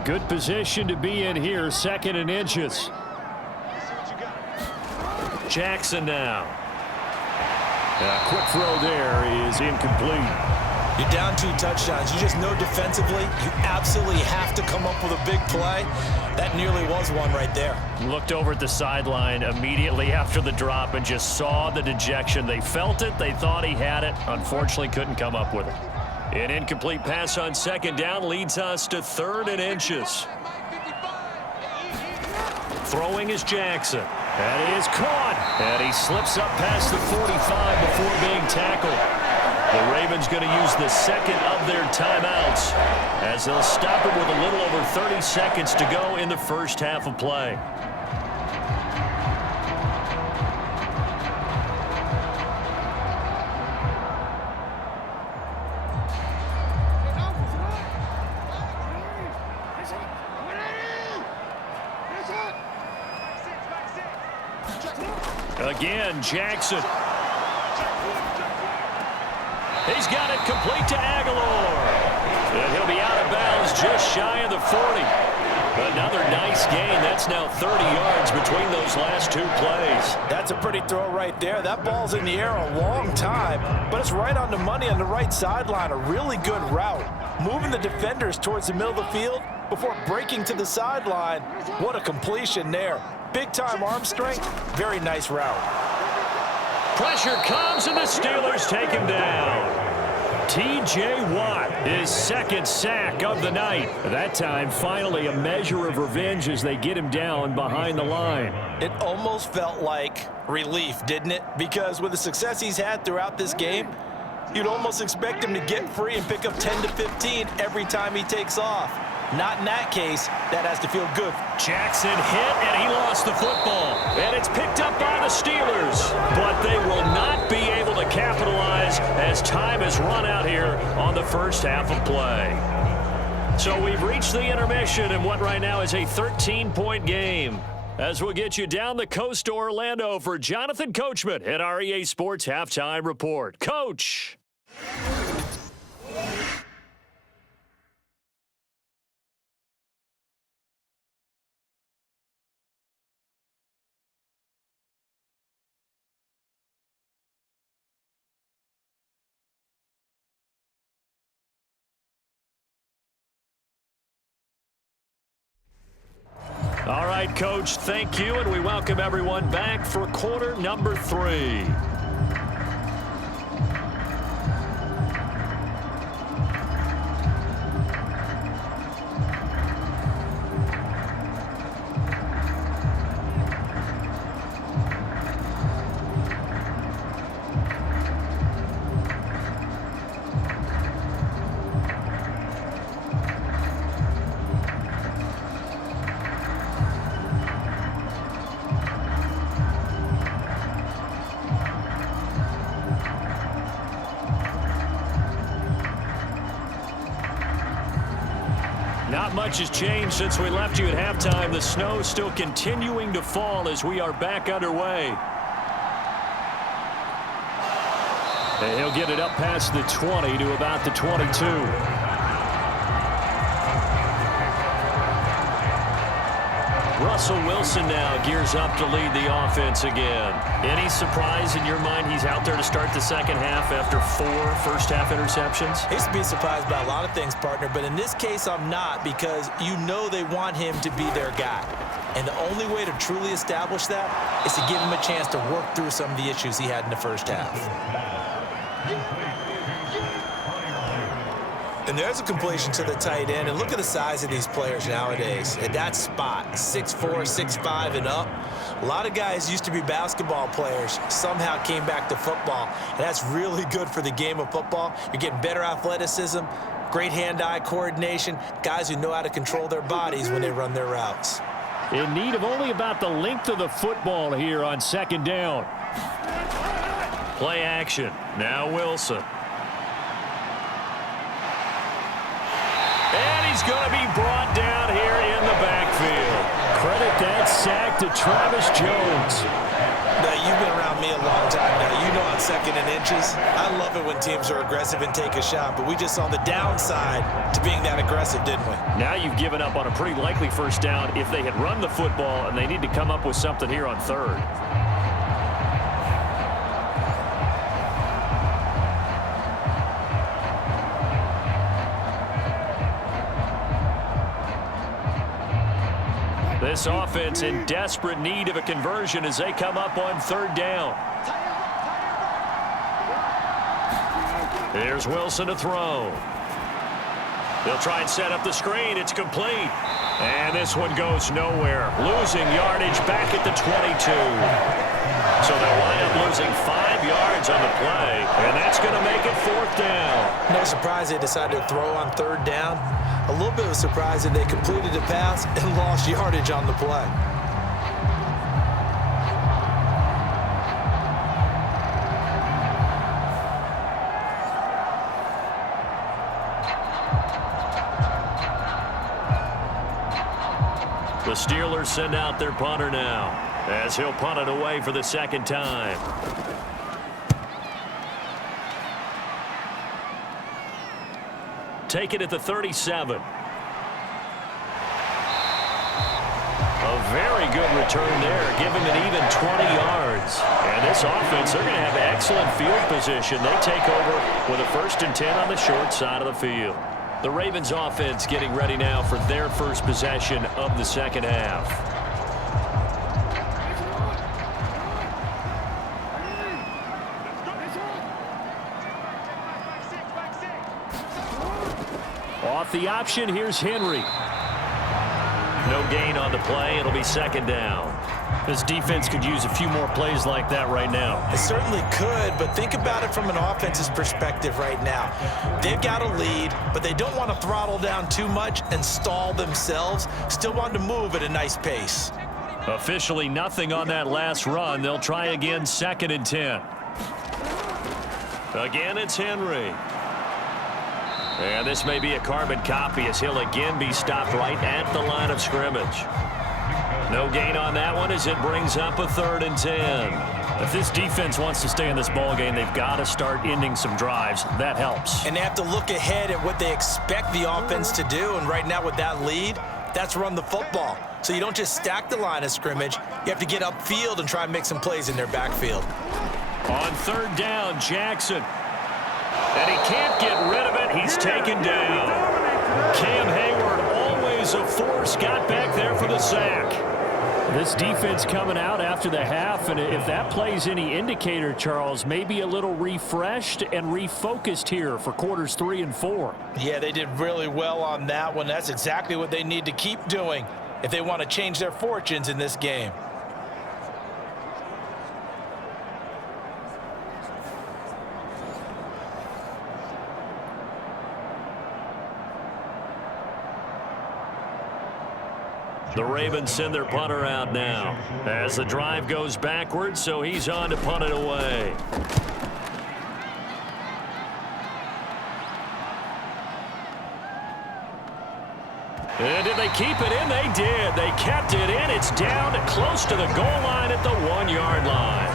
Good position to be in here, second and inches. Jackson now. A quick throw there is incomplete. You're down 2 touchdowns. You just know defensively you absolutely have to come up with a big play. That nearly was one right there. Looked over at the sideline immediately after the drop and just saw the dejection. They felt it. They thought he had it. Unfortunately, couldn't come up with it. An incomplete pass on second down leads us to third and inches. Throwing is Jackson. That is caught. And he slips up past the 45 before being tackled. The Ravens going to use the second of their timeouts as they'll stop it with a little over 30 seconds to go in the first half of play. Again, Jackson. He's got it complete to Aguilar. And he'll be out of bounds just shy of the 40. Another nice gain. That's now 30 yards between those last 2 plays. That's a pretty throw right there. That ball's in the air a long time, but it's right on the money on the right sideline. A really good route. Moving the defenders towards the middle of the field before breaking to the sideline. What a completion there. Big-time arm strength. Very nice route. Pressure comes, and the Steelers take him down. T.J. Watt, his second sack of the night. That time, finally, a measure of revenge as they get him down behind the line. It almost felt like relief, didn't it? Because with the success he's had throughout this game, you'd almost expect him to get free and pick up 10 to 15 every time he takes off. Not in that case. That has to feel good. Jackson hit, and he lost the football. And it's picked up by the Steelers. But they will not be able to capitalize as time has run out here on the first half of play. So we've reached the intermission in what right now is a 13-point game. As we'll get you down the coast to Orlando for Jonathan Coachman at our EA Sports Halftime Report. Coach! All right, Coach, thank you, and we welcome everyone back for quarter number 3. Not much has changed since we left you at halftime. The snow still continuing to fall as we are back underway. And he'll get it up past the 20 to about the 22. Russell Wilson now gears up to lead the offense again. Any surprise in your mind he's out there to start the second half after 4 first-half interceptions? I used to be surprised by a lot of things, partner, but in this case I'm not, because you know they want him to be their guy. And the only way to truly establish that is to give him a chance to work through some of the issues he had in the first half. And there's a completion to the tight end. And look at the size of these players nowadays. At that spot, 6'4", 6'5", and up. A lot of guys used to be basketball players, somehow came back to football. And that's really good for the game of football. You're getting better athleticism, great hand-eye coordination, guys who know how to control their bodies when they run their routes. In need of only about the length of the football here on second down. Play action. Now Wilson. And he's going to be brought down here in the backfield. Credit that sack to Travis Jones. Now, you've been around me a long time now. You know I'm second in inches. I love it when teams are aggressive and take a shot, but we just saw the downside to being that aggressive, didn't we? Now you've given up on a pretty likely first down if they had run the football, and they need to come up with something here on third. This offense in desperate need of a conversion as they come up on third down. Here's Wilson to throw. They'll try and set up the screen. It's complete. And this one goes nowhere. Losing yardage back at the 22. So they'll wind up losing 5 yards on the play, and that's going to make it fourth down. No surprise they decided to throw on third down. A little bit of a surprise that they completed the pass and lost yardage on the play. The Steelers send out their punter now as he'll punt it away for the second time. Take it at the 37. A very good return there. Give him an even 20 yards. And this offense, they're going to have excellent field position. They take over with a 1st and 10 on the short side of the field. The Ravens offense getting ready now for their first possession of the second half. Off the option, here's Henry. No gain on the play. It'll be second down. This defense could use a few more plays like that right now. It certainly could, but think about it from an offense's perspective right now. They've got a lead, but they don't want to throttle down too much and stall themselves. Still want to move at a nice pace. Officially nothing on that last run. They'll try again, 2nd and 10. Again, it's Henry. And this may be a carbon copy as he'll again be stopped right at the line of scrimmage. No gain on that one as it brings up a 3rd and 10. If this defense wants to stay in this ball game, they've got to start ending some drives. That helps. And they have to look ahead at what they expect the offense to do. And right now with that lead, that's run the football. So you don't just stack the line of scrimmage. You have to get upfield and try and make some plays in their backfield. On 3rd down, Jackson. And he can't get rid of it. He's taken down. Cam Hayward, always a force, got back there for the sack. This defense coming out after the half, and if that plays any indicator, Charles, maybe a little refreshed and refocused here for quarters 3 and 4. Yeah, they did really well on that one. That's exactly what they need to keep doing if they want to change their fortunes in this game. The Ravens send their punter out now as the drive goes backwards, so he's on to punt it away. And did they keep it in? They did. They kept it in. It's down close to the goal line at the 1-yard line.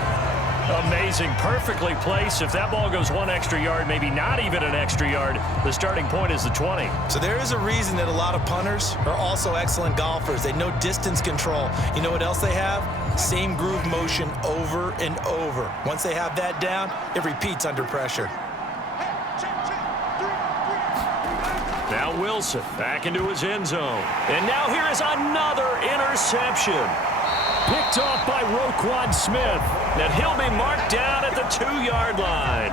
Amazing. Perfectly placed. If that ball goes 1 extra yard, maybe not even an extra yard, the starting point is the 20. So there is a reason that a lot of punters are also excellent golfers. They know distance control. You know what else they have? Same groove motion over and over. Once they have that down, it repeats under pressure. Now Wilson back into his end zone. And now here is another interception. Picked off by Roquan Smith. And he'll be marked down at the 2-yard line.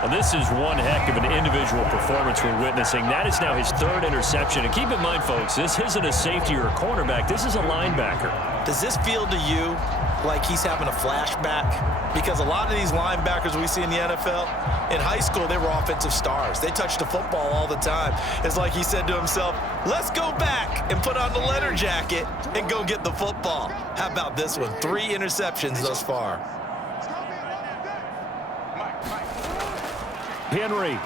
Well, this is one heck of an individual performance we're witnessing. That is now his 3rd interception. And keep in mind, folks, this isn't a safety or a cornerback. This is a linebacker. Does this feel to you like he's having a flashback? Because a lot of these linebackers we see in the NFL, in high school, they were offensive stars. They touched the football all the time. It's like he said to himself, let's go back and put on the leather jacket and go get the football. How about this one? 3 interceptions thus far. Henry,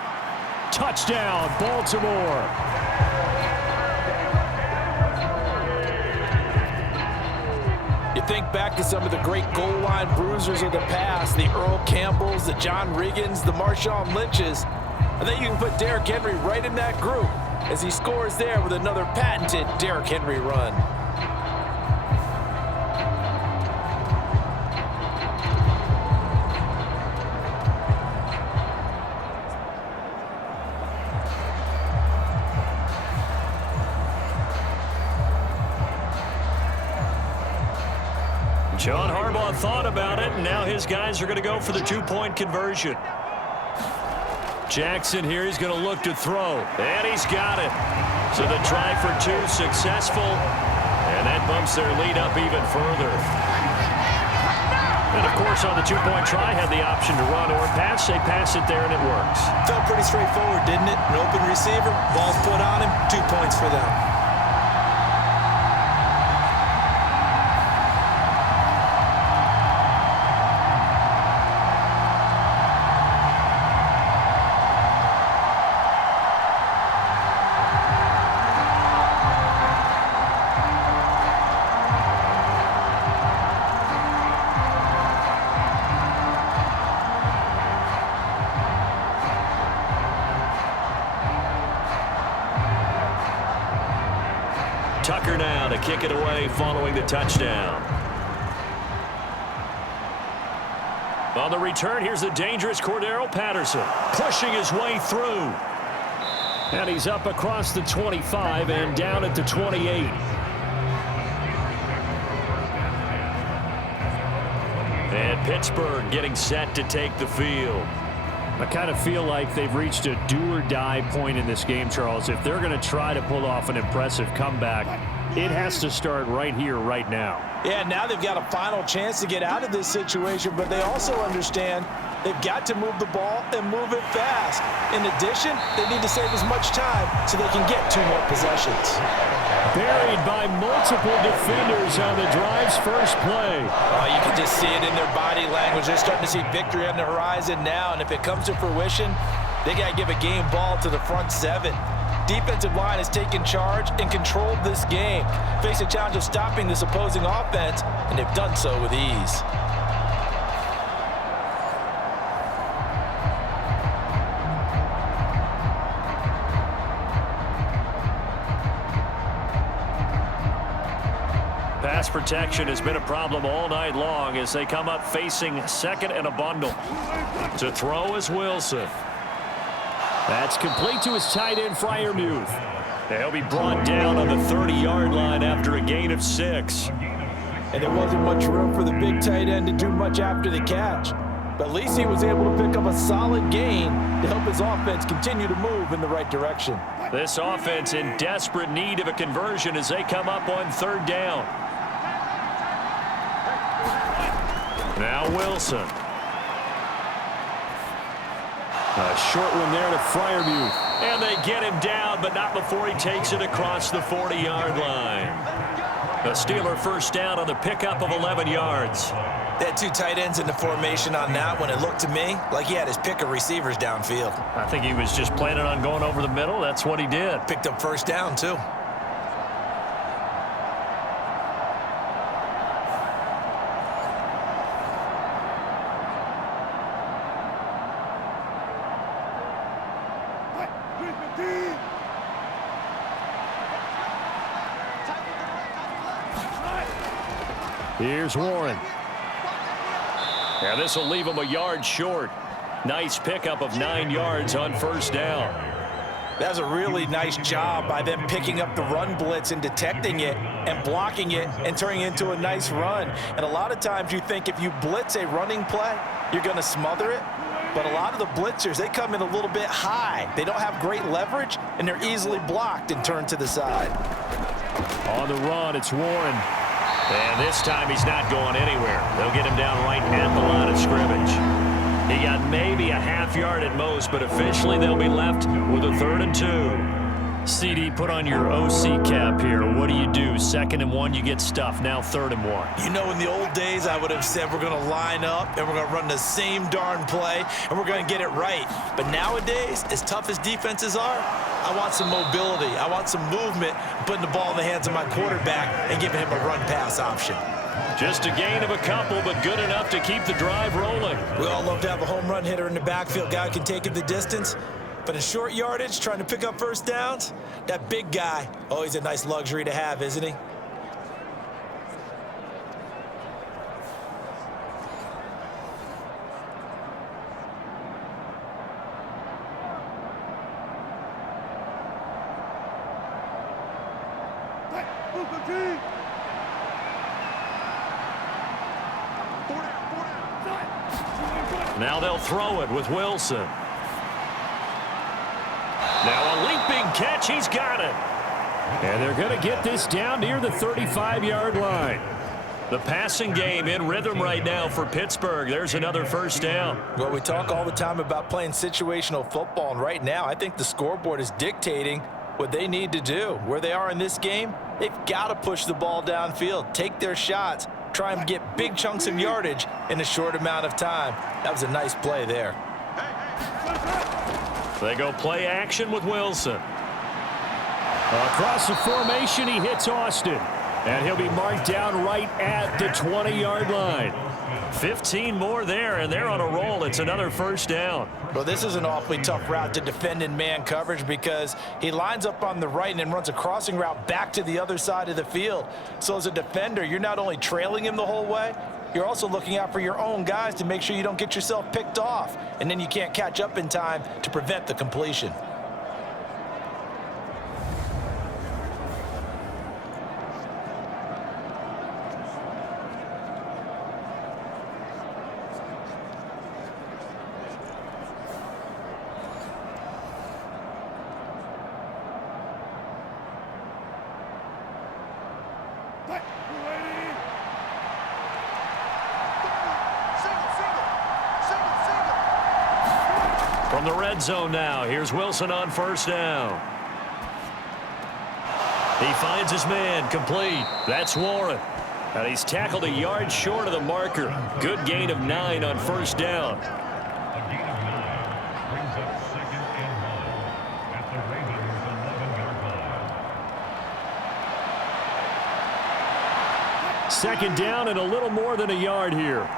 touchdown, Baltimore. You think back to some of the great goal line bruisers of the past, the Earl Campbells, the John Riggins, the Marshawn Lynches. I think you can put Derrick Henry right in that group as he scores there with another patented Derrick Henry run. John Harbaugh thought about it, and now his guys are going to go for the 2-point conversion. Jackson here, he's going to look to throw, and he's got it. So the try for 2 successful, and that bumps their lead up even further. And, of course, on the 2-point try, had the option to run or pass. They pass it there, and it works. Felt pretty straightforward, didn't it? An open receiver, ball's put on him, 2 points for them. Tucker now to kick it away following the touchdown. On the return, here's the dangerous Cordero Patterson pushing his way through. And he's up across the 25 and down at the 28. And Pittsburgh getting set to take the field. I kind of feel like they've reached a do-or-die point in this game, Charles. If they're going to try to pull off an impressive comeback, it has to start right here, right now. Yeah, now they've got a final chance to get out of this situation, but they also understand they've got to move the ball and move it fast. In addition, they need to save as much time so they can get 2 more possessions. Buried by multiple defenders on the drive's first play. Oh, you can just see it in their body language. They're starting to see victory on the horizon now, and if it comes to fruition, they got to give a game ball to the front 7. Defensive line has taken charge and controlled this game. Face a challenge of stopping this opposing offense, and they've done so with ease. Pass protection has been a problem all night long as they come up facing 2nd and a bundle. To throw is Wilson. That's complete to his tight end, Freiermuth. They'll be brought down on the 30-yard line after a gain of 6. And there wasn't much room for the big tight end to do much after the catch. But at least he was able to pick up a solid gain to help his offense continue to move in the right direction. This offense in desperate need of a conversion as they come up on 3rd down. Now Wilson. A short one there to Freiermuth. And they get him down, but not before he takes it across the 40-yard line. The Steeler first down on the pickup of 11 yards. They had two tight ends in the formation on that one. It looked to me like he had his pick of receivers downfield. I think he was just planning on going over the middle. That's what he did. Picked up first down, too. Here's Warren. Yeah, this will leave him a yard short. Nice pickup of 9 yards on first down. That was a really nice job by them picking up the run blitz and detecting it and blocking it and turning it into a nice run. And a lot of times you think if you blitz a running play, you're going to smother it. But a lot of the blitzers, they come in a little bit high. They don't have great leverage, and they're easily blocked and turned to the side. On the run, it's Warren. And this time he's not going anywhere. They'll get him down right at the line of scrimmage. He got maybe a half yard at most, but officially they'll be left with a 3rd and 2. CD, put on your OC cap here. What do you do? 2nd and 1, you get stuffed. Now 3rd and 1. You know, in the old days, I would have said we're going to line up and we're going to run the same darn play and we're going to get it right. But nowadays, as tough as defenses are, I want some mobility. I want some movement, putting the ball in the hands of my quarterback and giving him a run-pass option. Just a gain of a couple, but good enough to keep the drive rolling. We all love to have a home run hitter in the backfield. Guy who can take it the distance. But in short yardage, trying to pick up first downs, that big guy, oh, he's a nice luxury to have, isn't he? Now they'll throw it with Wilson. Now a leaping catch. He's got it. And they're going to get this down near the 35-yard line. The passing game in rhythm right now for Pittsburgh. There's another first down. Well, we talk all the time about playing situational football, and right now I think the scoreboard is dictating what they need to do. Where they are in this game, they've got to push the ball downfield, take their shots, try and get big chunks of yardage in a short amount of time. That was a nice play there. They go play action with Wilson. Across the formation, he hits Austin. And he'll be marked down right at the 20-yard line. 15 more there, and they're on a roll. It's another first down. Well, this is an awfully tough route to defend in man coverage because he lines up on the right and then runs a crossing route back to the other side of the field. So as a defender, you're not only trailing him the whole way, you're also looking out for your own guys to make sure you don't get yourself picked off. And then you can't catch up in time to prevent the completion. From the red zone now, here's Wilson on first down. He finds his man, complete. That's Warren. And he's tackled a yard short of the marker. Good gain of 9 on first down. Second down and a little more than a yard here.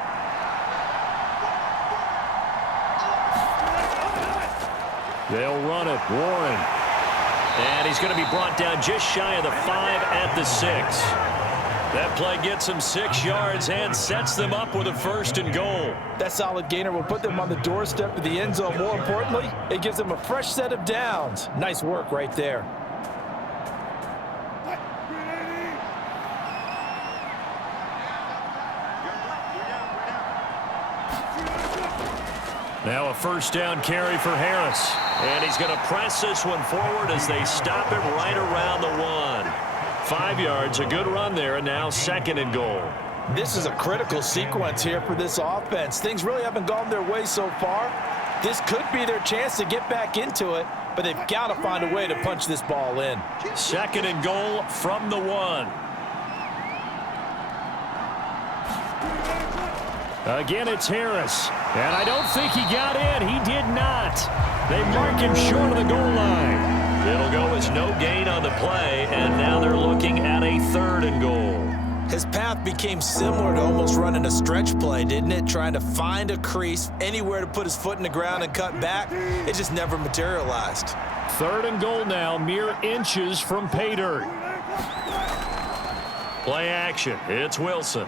They'll run it. Warren. And he's going to be brought down just shy of the 5 at the 6. That play gets him 6 yards and sets them up with a 1st and goal. That solid gainer will put them on the doorstep of the end zone. More importantly, it gives them a fresh set of downs. Nice work right there. Now a first down carry for Harris. And he's going to press this one forward as they stop him right around the 1. 5 yards, a good run there, and now 2nd and goal. This is a critical sequence here for this offense. Things really haven't gone their way so far. This could be their chance to get back into it, but they've got to find a way to punch this ball in. 2nd and goal from the 1. Again, it's Harris. And I don't think he got in. He did not. They mark him short of the goal line. It'll go as no gain on the play, and now they're looking at a 3rd and goal. His path became similar to almost running a stretch play, didn't it? Trying to find a crease, anywhere to put his foot in the ground and cut back. It just never materialized. 3rd and goal now, mere inches from pay dirt. Play action. It's Wilson.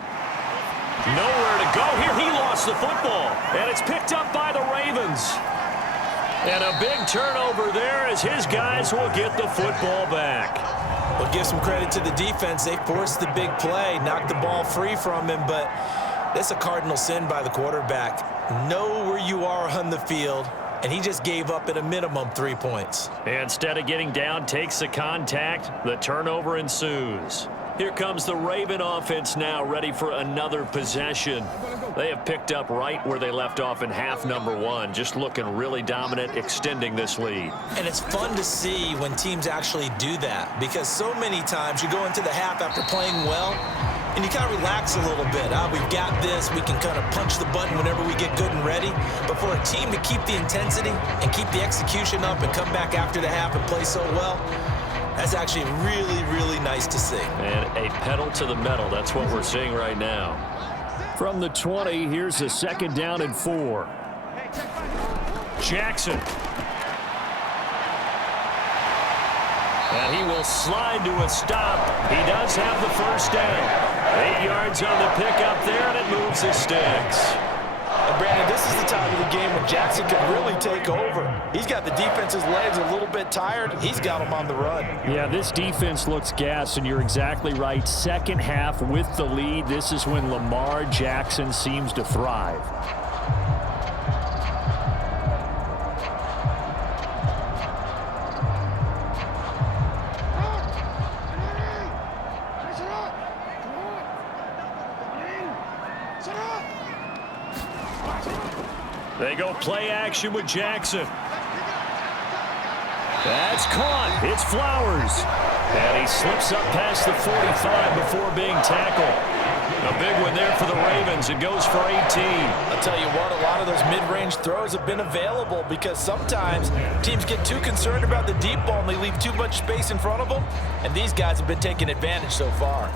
Nowhere to go here. He lost the football, and it's picked up by the Ravens. And a big turnover there as his guys will get the football back. We'll give some credit to the defense. They forced the big play, knocked the ball free from him, but that's a cardinal sin by the quarterback. Know where you are on the field, and he just gave up at a minimum 3 points. Instead of getting down, takes the contact. The turnover ensues. Here comes the Raven offense now, ready for another possession. They have picked up right where they left off in half number 1, just looking really dominant, extending this lead. And it's fun to see when teams actually do that, because so many times you go into the half after playing well, and you kind of relax a little bit. We've got this. We can kind of punch the button whenever we get good and ready. But for a team to keep the intensity and keep the execution up and come back after the half and play so well, that's actually really, really nice to see. And a pedal to the metal. That's what we're seeing right now. From the 20, here's a 2nd down and 4. Jackson. And he will slide to a stop. He does have the 1st down. 8 yards on the pickup there, and it moves the sticks. And Brandon, this is the time of the game when Jackson can really take over. He's got the defense's legs a little bit tired. He's got them on the run. Yeah, this defense looks gassed, and you're exactly right. 2nd half with the lead. This is when Lamar Jackson seems to thrive. They go play action with Jackson. That's caught. It's Flowers. And he slips up past the 45 before being tackled. A big one there for the Ravens. It goes for 18. I'll tell you what, a lot of those mid-range throws have been available because sometimes teams get too concerned about the deep ball and they leave too much space in front of them. And these guys have been taking advantage so far.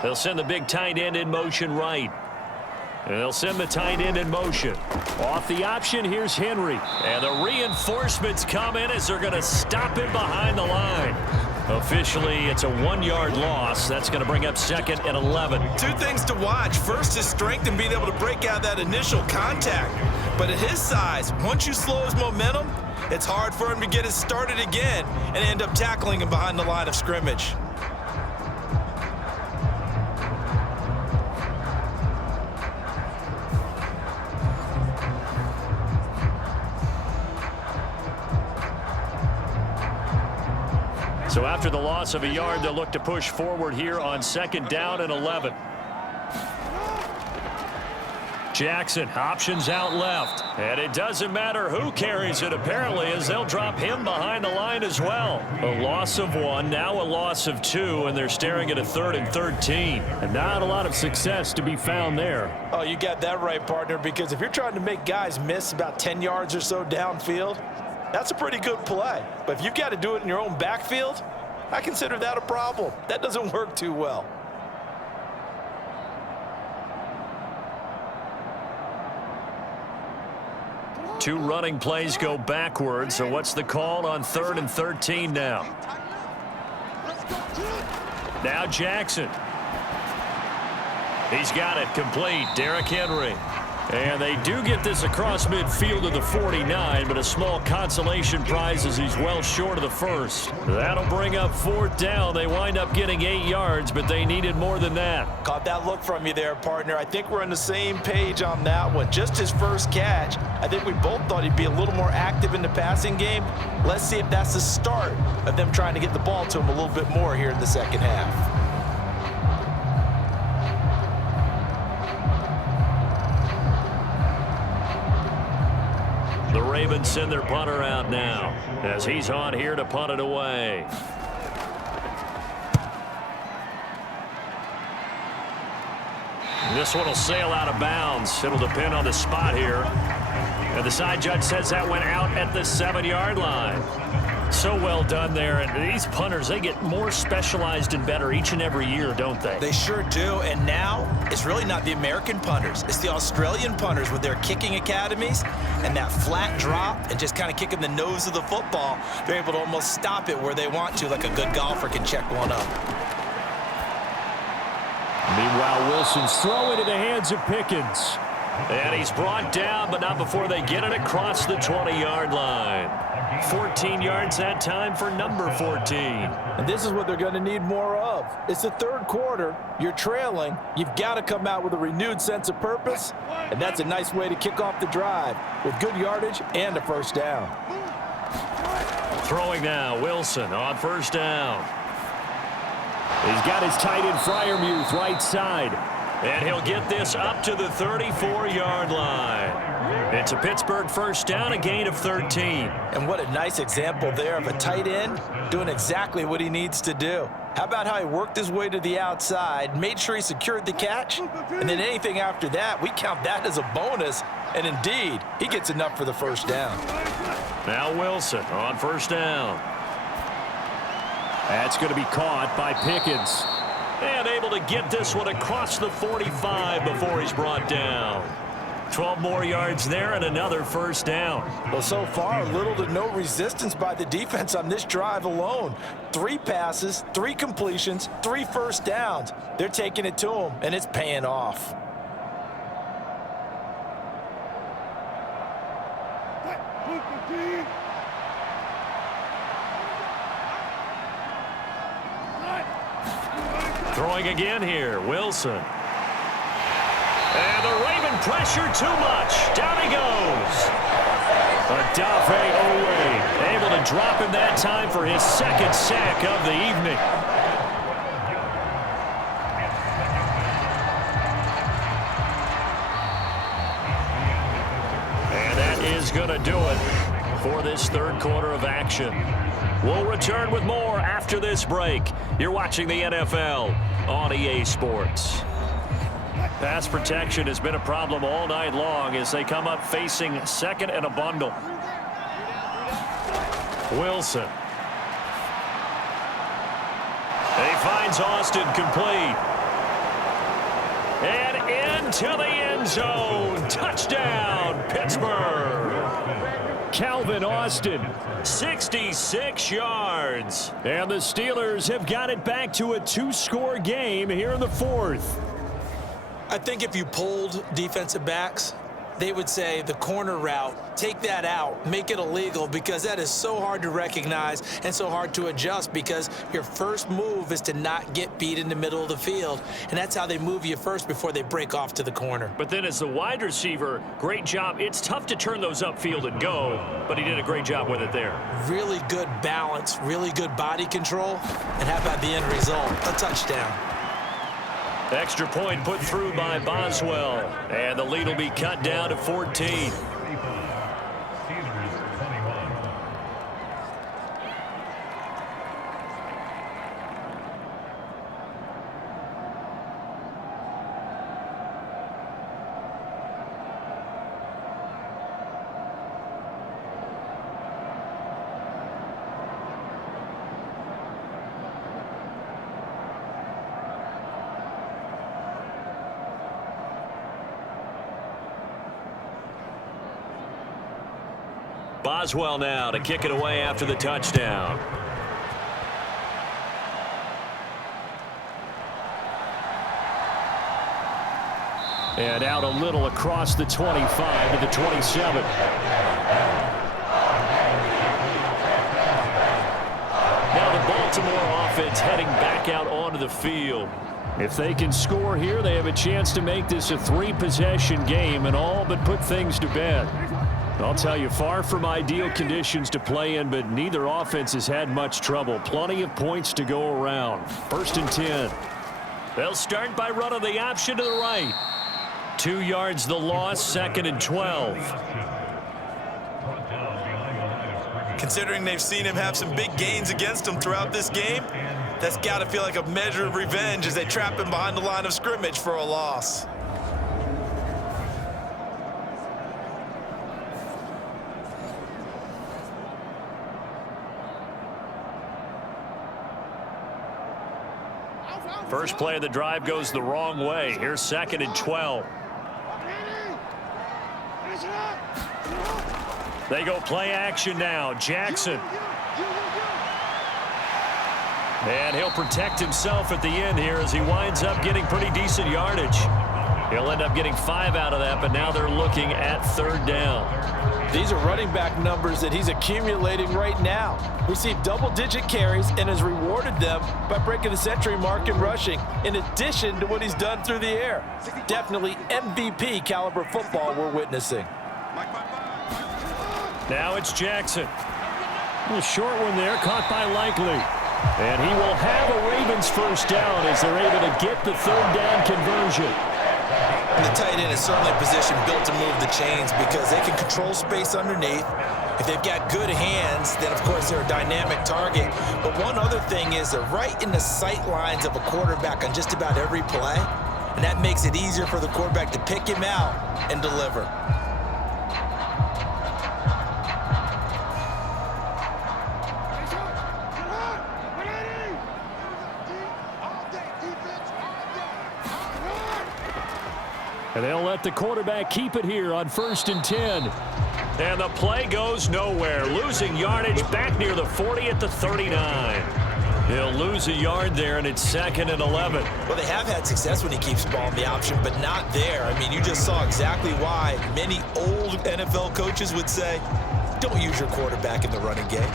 They'll send the big tight end in motion right. And they'll send the tight end in motion. Off the option, here's Henry. And the reinforcements come in as they're going to stop him behind the line. Officially, it's a 1-yard loss. That's going to bring up 2nd and 11. 2 things to watch. First, his strength and being able to break out that initial contact. But at his size, once you slow his momentum, it's hard for him to get it started again and end up tackling him behind the line of scrimmage. So after the loss of a yard, they'll look to push forward here on 2nd down and 11. Jackson options out left. And it doesn't matter who carries it, apparently, as they'll drop him behind the line as well. A loss of 1, now a loss of 2, and they're staring at a 3rd and 13. And not a lot of success to be found there. Oh, you got that right, partner, because if you're trying to make guys miss about 10 yards or so downfield, that's a pretty good play. But if you've got to do it in your own backfield, I consider that a problem. That doesn't work too well. Two running plays go backwards, so what's the call on 3rd and 13 now? Now Jackson. He's got it complete. Derrick Henry. And they do get this across midfield to the 49, but a small consolation prize as he's well short of the first. That'll bring up 4th down. They wind up getting 8 yards, but they needed more than that. Caught that look from you there, partner. I think we're on the same page on that one. Just his first catch. I think we both thought he'd be a little more active in the passing game. Let's see if that's the start of them trying to get the ball to him a little bit more here in the second half. The Ravens send their punter out now as he's on here to punt it away. This one will sail out of bounds. It'll depend on the spot here. And the side judge says that went out at the 7-yard line. So well done there. And these punters, they get more specialized and better each and every year, don't they? They sure do. And now it's really not the American punters. It's the Australian punters with their kicking academies and that flat drop and just kind of kicking the nose of the football. They're able to almost stop it where they want to, like a good golfer can check one up. Meanwhile, Wilson's throw into the hands of Pickens. And he's brought down, but not before they get it across the 20-yard line. 14 yards that time for number 14. And this is what they're going to need more of. It's the third quarter. You're trailing. You've got to come out with a renewed sense of purpose. And that's a nice way to kick off the drive with good yardage and a first down. Throwing now, Wilson on first down. He's got his tight end Freiermuth right side. And he'll get this up to the 34-yard line. It's a Pittsburgh first down, a gain of 13. And what a nice example there of a tight end doing exactly what he needs to do. How about how he worked his way to the outside, made sure he secured the catch, and then anything after that, we count that as a bonus. And indeed, he gets enough for the first down. Now Wilson on first down. That's going to be caught by Pickens. And able to get this one across the 45 before he's brought down. 12 more yards there and another first down. Well, so far, little to no resistance by the defense on this drive alone. 3 passes, 3 completions, 3 first downs. They're taking it to him, and it's paying off. Throwing again here, Wilson. And the Raven pressure too much. Down he goes. Adafe Owe able to drop him that time for his second sack of the evening. And that is going to do it for this third quarter of action. We'll return with more after this break. You're watching the NFL on EA Sports. Pass protection has been a problem all night long as they come up facing second and a bundle. Wilson. He finds Austin complete. And into the end zone. Touchdown, Pittsburgh. Calvin Austin, 66 yards. And the Steelers have got it back to a 2-score game here in the fourth. I think if you polled defensive backs, they would say the corner route, take that out, make it illegal, because that is so hard to recognize and so hard to adjust, because your first move is to not get beat in the middle of the field, and that's how they move you first before they break off to the corner. But then as the wide receiver, great job. It's tough to turn those upfield and go, but he did a great job with it there. Really good balance, really good body control, and how about the end result? A touchdown. Extra point put through by Boswell, and the lead will be cut down to 14. Boswell now to kick it away after the touchdown. And out a little across the 25 to the 27. Now the Baltimore offense heading back out onto the field. If they can score here, they have a chance to make this a 3-possession game and all but put things to bed. I'll tell you, far from ideal conditions to play in, but neither offense has had much trouble. Plenty of points to go around. 1st and 10. They'll start by running the option to the right. 2 yards the loss, 2nd and 12. Considering they've seen him have some big gains against them throughout this game, that's got to feel like a measure of revenge as they trap him behind the line of scrimmage for a loss. First play of the drive goes the wrong way. Here's 2nd and 12. They go play action now. Jackson. And he'll protect himself at the end here as he winds up getting pretty decent yardage. He'll end up getting 5 out of that, but now they're looking at 3rd down. These are running back numbers that he's accumulating right now. Received double-digit carries and has rewarded them by breaking the century mark in rushing, in addition to what he's done through the air. Definitely MVP caliber football we're witnessing. Now it's Jackson. A little short one there, caught by Likely. And he will have a Ravens 1st down as they're able to get the 3rd down conversion. And the tight end is certainly a position built to move the chains because they can control space underneath. If they've got good hands, then of course they're a dynamic target. But one other thing is they're right in the sight lines of a quarterback on just about every play. And that makes it easier for the quarterback to pick him out and deliver. And they'll let the quarterback keep it here on 1st and 10. And the play goes nowhere. Losing yardage back near the 40 at the 39. He'll lose a yard there, and it's 2nd and 11. Well, they have had success when he keeps the ball in the option, but not there. I mean, you just saw exactly why many old NFL coaches would say, don't use your quarterback in the running game.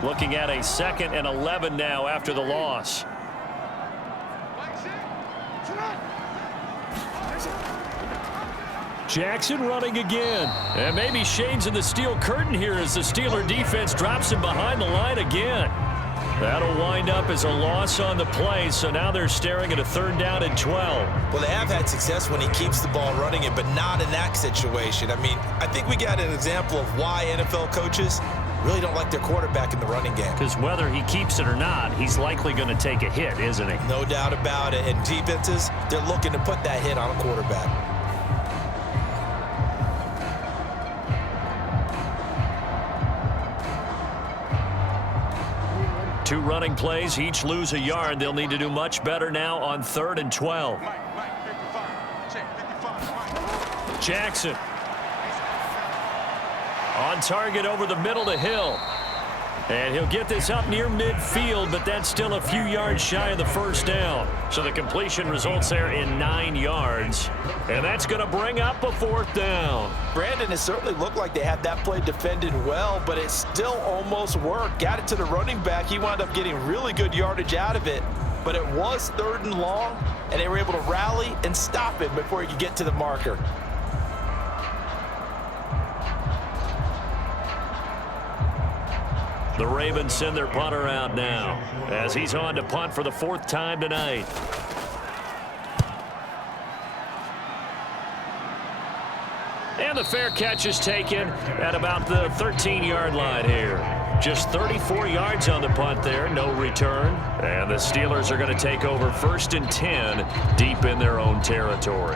Looking at a 2nd and 11 now after the loss. Jackson running again. And maybe shades in the steel curtain here as the Steeler defense drops him behind the line again. That'll wind up as a loss on the play, so now they're staring at a 3rd down and 12. Well, they have had success when he keeps the ball running it, but not in that situation. I mean, I think we got an example of why NFL coaches really don't like their quarterback in the running game. Because whether he keeps it or not, he's likely going to take a hit, isn't he? No doubt about it. And defenses, they're looking to put that hit on a quarterback. Two running plays, each lose a yard. They'll need to do much better now on 3rd and 12. Jackson. On target over the middle to Hill. And he'll get this up near midfield, but that's still a few yards shy of the 1st down. So the completion results there in 9 yards. And that's going to bring up a 4th down. Brandon, it certainly looked like they had that play defended well, but it still almost worked. Got it to the running back. He wound up getting really good yardage out of it. But it was 3rd and long, and they were able to rally and stop him before he could get to the marker. The Ravens send their punter out now as he's on to punt for the 4th time tonight. And the fair catch is taken at about the 13-yard line here. Just 34 yards on the punt there, no return. And the Steelers are going to take over 1st and 10 deep in their own territory.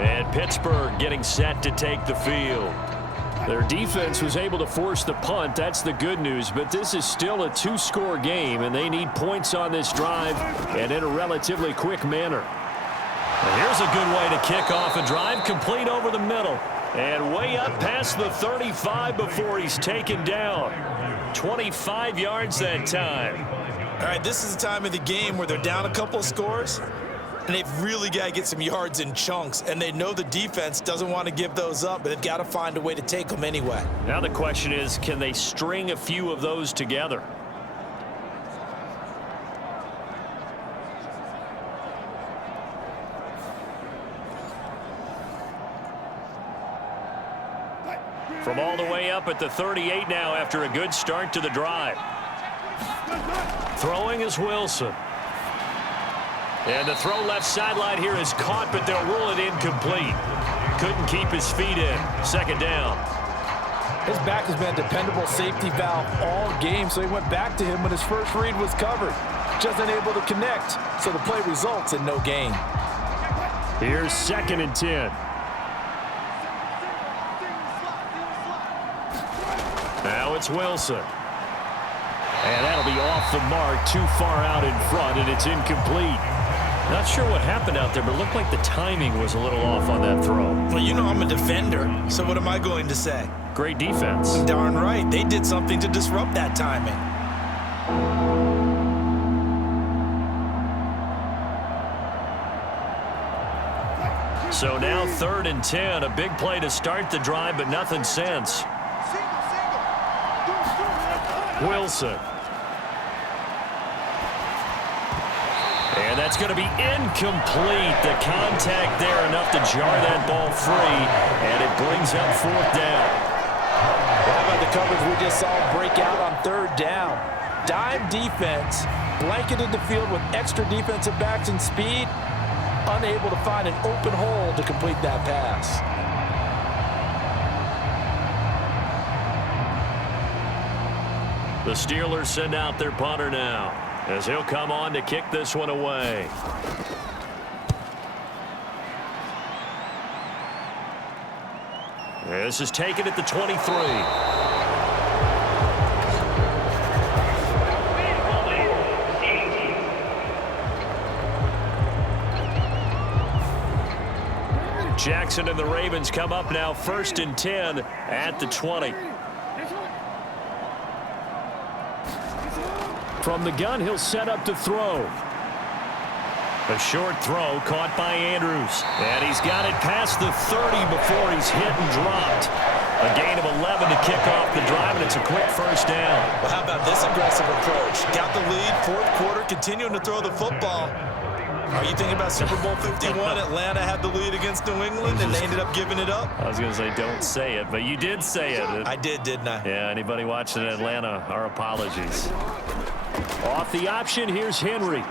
And Pittsburgh getting set to take the field. Their defense was able to force the punt. That's the good news, but this is still a two-score game, and they need points on this drive and in a relatively quick manner. And here's a good way to kick off a drive, complete over the middle. And way up past the 35 before he's taken down. 25 yards that time. All right, this is the time of the game where they're down a couple of scores, and they've really got to get some yards in chunks, and they know the defense doesn't want to give those up, but they've got to find a way to take them anyway. Now the question is, can they string a few of those together? From all the way up at the 38 now after a good start to the drive. Throwing is Wilson. And the throw left sideline here is caught, but they'll rule it incomplete. Couldn't keep his feet in. Second down. His back has been a dependable safety valve all game, so he went back to him when his first read was covered. Just unable to connect, so the play results in no gain. Here's 2nd and 10. Now it's Wilson. And that'll be off the mark, too far out in front, and it's incomplete. Not sure what happened out there, but it looked like the timing was a little off on that throw. Well, you know I'm a defender, so what am I going to say? Great defense. Darn right. They did something to disrupt that timing. So now 3rd and 10, a big play to start the drive, but nothing since. Wilson. And that's going to be incomplete. The contact there enough to jar that ball free, and it brings up 4th down. How about the coverage we just saw break out on 3rd down? Dime defense, blanketed the field with extra defensive backs and speed, unable to find an open hole to complete that pass. The Steelers send out their punter now, as he'll come on to kick this one away. This is taken at the 23. Jackson and the Ravens come up now 1st and 10 at the 20. From the gun, he'll set up to throw. A short throw caught by Andrews. And he's got it past the 30 before he's hit and dropped. A gain of 11 to kick off the drive, and it's a quick 1st down. Well, how about this aggressive approach? Got the lead, 4th quarter, continuing to throw the football. Are you thinking about Super Bowl 51? Atlanta had the lead against New England, and they ended up giving it up? I was going to say, don't say it, but you did say it. I did, didn't I? Yeah, anybody watching Atlanta, our apologies. Off the option, here's Henry.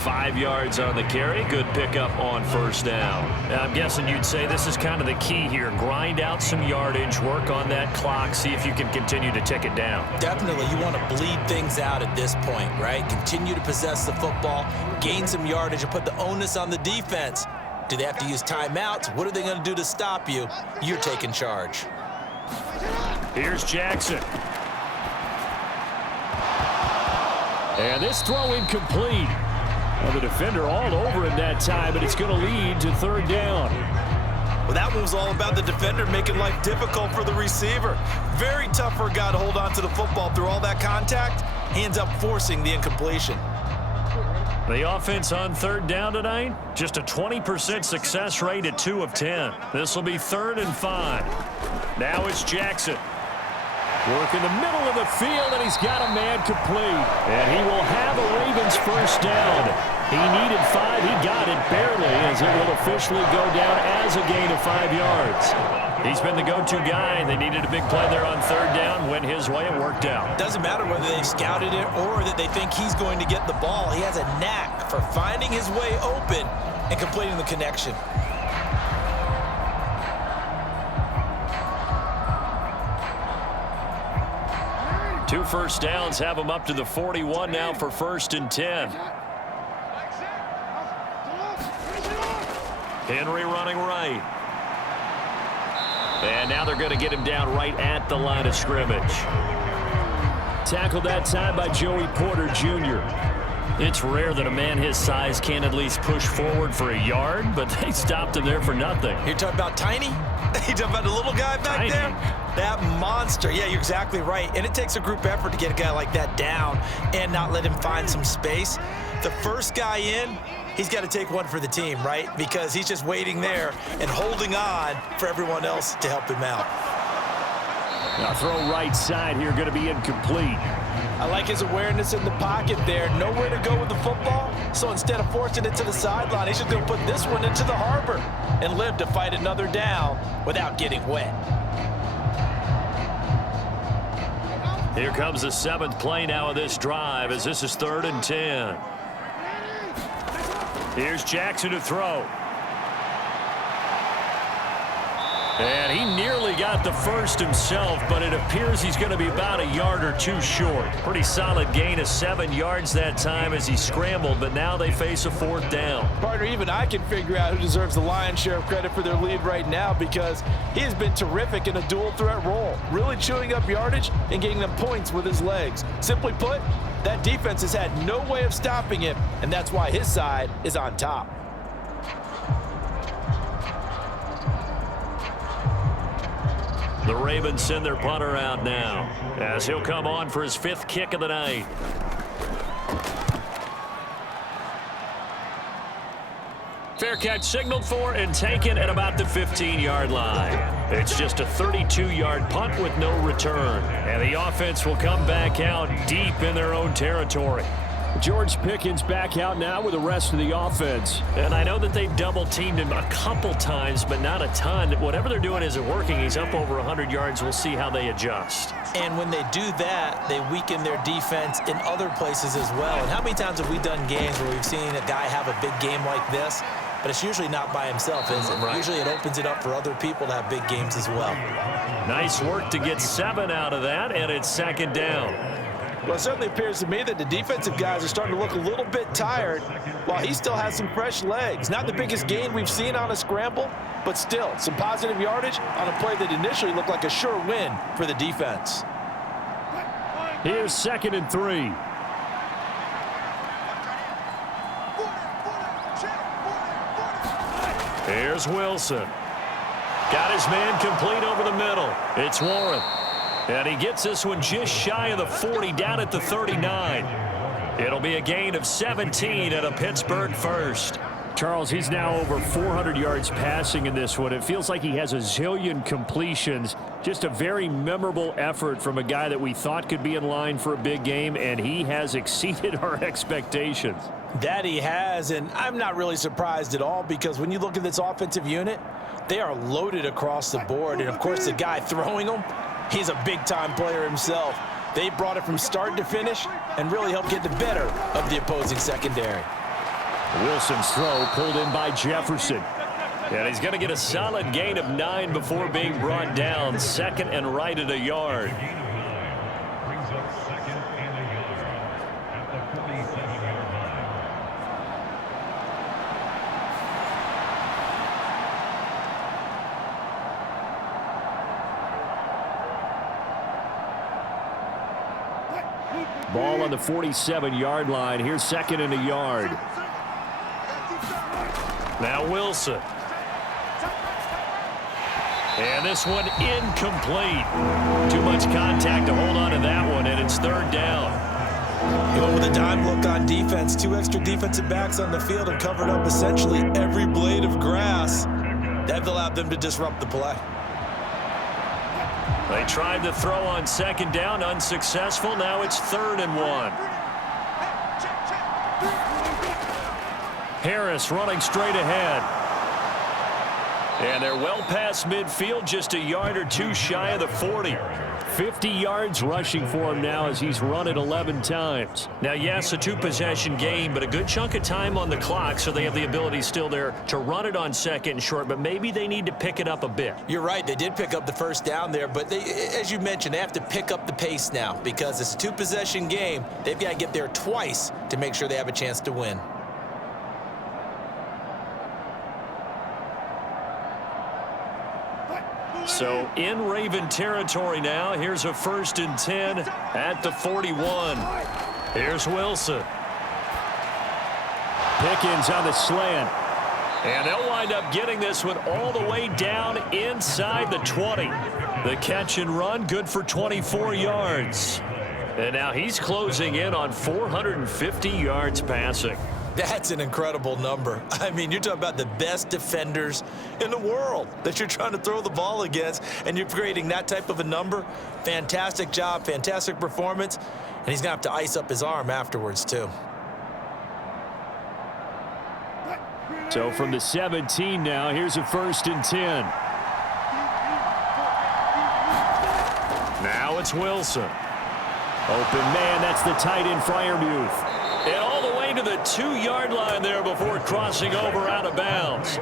5 yards on the carry. Good pickup on 1st down. Now, I'm guessing you'd say this is kind of the key here. Grind out some yardage, work on that clock, see if you can continue to tick it down. Definitely. You want to bleed things out at this point, right? Continue to possess the football, gain some yardage, and put the onus on the defense. Do they have to use timeouts? What are they going to do to stop you? You're taking charge. Here's Jackson. And this throw incomplete. Well, the defender all over him that time, but it's going to lead to 3rd down. Well, that one was all about the defender making life difficult for the receiver. Very tough for a guy to hold on to the football through all that contact. He ends up forcing the incompletion. The offense on 3rd down tonight, just a 20% success rate at 2 of 10. This will be 3rd and 5. Now it's Jackson. Work in the middle of the field, and he's got a man complete. And he will have a Ravens 1st down. He needed 5. He got it barely, as it will officially go down as a gain of 5 yards. He's been the go-to guy. They needed a big play there on 3rd down. Went his way. It worked out. Doesn't matter whether they scouted it or that they think he's going to get the ball. He has a knack for finding his way open and completing the connection. Two 1st downs have him up to the 41 now for 1st and 10. Henry running right. And now they're going to get him down right at the line of scrimmage. Tackled that time by Joey Porter Jr. It's rare that a man his size can at least push forward for a yard, but they stopped him there for nothing. You're talking about tiny? You're talking about the little guy back there? That monster. Yeah, you're exactly right. And it takes a group effort to get a guy like that down and not let him find some space. The first guy in, he's got to take one for the team, right? Because he's just waiting there and holding on for everyone else to help him out. Now throw right side here, going to be incomplete. I like his awareness in the pocket there. Nowhere to go with the football. So instead of forcing it to the sideline, he's just going to put this one into the harbor and live to fight another down without getting wet. Here comes the 7th play now of this drive as this is 3rd and 10. Here's Jackson to throw. And he nearly got the first himself, but it appears he's going to be about a yard or two short. Pretty solid gain of 7 yards that time as he scrambled, but now they face a 4th down. Partner, even I can figure out who deserves the lion's share of credit for their lead right now because he has been terrific in a dual threat role, really chewing up yardage and getting them points with his legs. Simply put, that defense has had no way of stopping him, and that's why his side is on top. The Ravens send their punter out now as he'll come on for his 5th kick of the night. Fair catch signaled for and taken at about the 15-yard line. It's just a 32-yard punt with no return. And the offense will come back out deep in their own territory. George Pickens back out now with the rest of the offense. And I know that they've double-teamed him a couple times, but not a ton. Whatever they're doing isn't working. He's up over 100 yards. We'll see how they adjust. And when they do that, they weaken their defense in other places as well. And how many times have we done games where we've seen a guy have a big game like this? But it's usually not by himself, is it? Right. Usually it opens it up for other people to have big games as well. Nice work to get 7 out of that, and it's 2nd down. Well, it certainly appears to me that the defensive guys are starting to look a little bit tired while he still has some fresh legs. Not the biggest gain we've seen on a scramble, but still some positive yardage on a play that initially looked like a sure win for the defense. Here's 2nd and 3. Here's Wilson. Got his man complete over the middle. It's Warren. And he gets this one just shy of the 40, down at the 39. It'll be a gain of 17 at a Pittsburgh first. Charles, he's now over 400 yards passing in this one. It feels like he has a zillion completions. Just a very memorable effort from a guy that we thought could be in line for a big game, and he has exceeded our expectations. That he has, and I'm not really surprised at all because when you look at this offensive unit, they are loaded across the board. And, of course, the guy throwing them, he's a big-time player himself. They brought it from start to finish and really helped get the better of the opposing secondary. Wilson's throw pulled in by Jefferson. And he's going to get a solid gain of 9 before being brought down. 2nd and right at a yard. Ball on the 47-yard line. Here's 2nd and a yard. Now Wilson. And this one incomplete. Too much contact to hold on to that one, and it's 3rd down. He went with a dime look on defense. 2 extra defensive backs on the field and covered up essentially every blade of grass. That allowed them to disrupt the play. They tried to throw on 2nd down, unsuccessful. Now it's 3rd and 1. Harris running straight ahead. And they're well past midfield, just a yard or two shy of the 40. 50 yards rushing for him now as he's run it 11 times. Now, yes, a 2-possession game, but a good chunk of time on the clock, so they have the ability still there to run it on 2nd and short, but maybe they need to pick it up a bit. You're right. They did pick up the 1st down there, but they, as you mentioned, they have to pick up the pace now because it's a 2-possession game. They've got to get there twice to make sure they have a chance to win. So in Raven territory now. Here's a 1st and 10 at the 41. Here's Wilson. Pickens on the slant. And they'll wind up getting this one all the way down inside the 20. The catch and run, good for 24 yards. And now he's closing in on 450 yards passing. That's an incredible number. I mean, you're talking about the best defenders in the world that you're trying to throw the ball against, and you're creating that type of a number. Fantastic job, fantastic performance, and he's going to have to ice up his arm afterwards, too. So from the 17 now, here's a 1st and 10. Now it's Wilson. Open man, that's the tight end Freiermuth. And all the way to the 2-yard line there before crossing over out of bounds.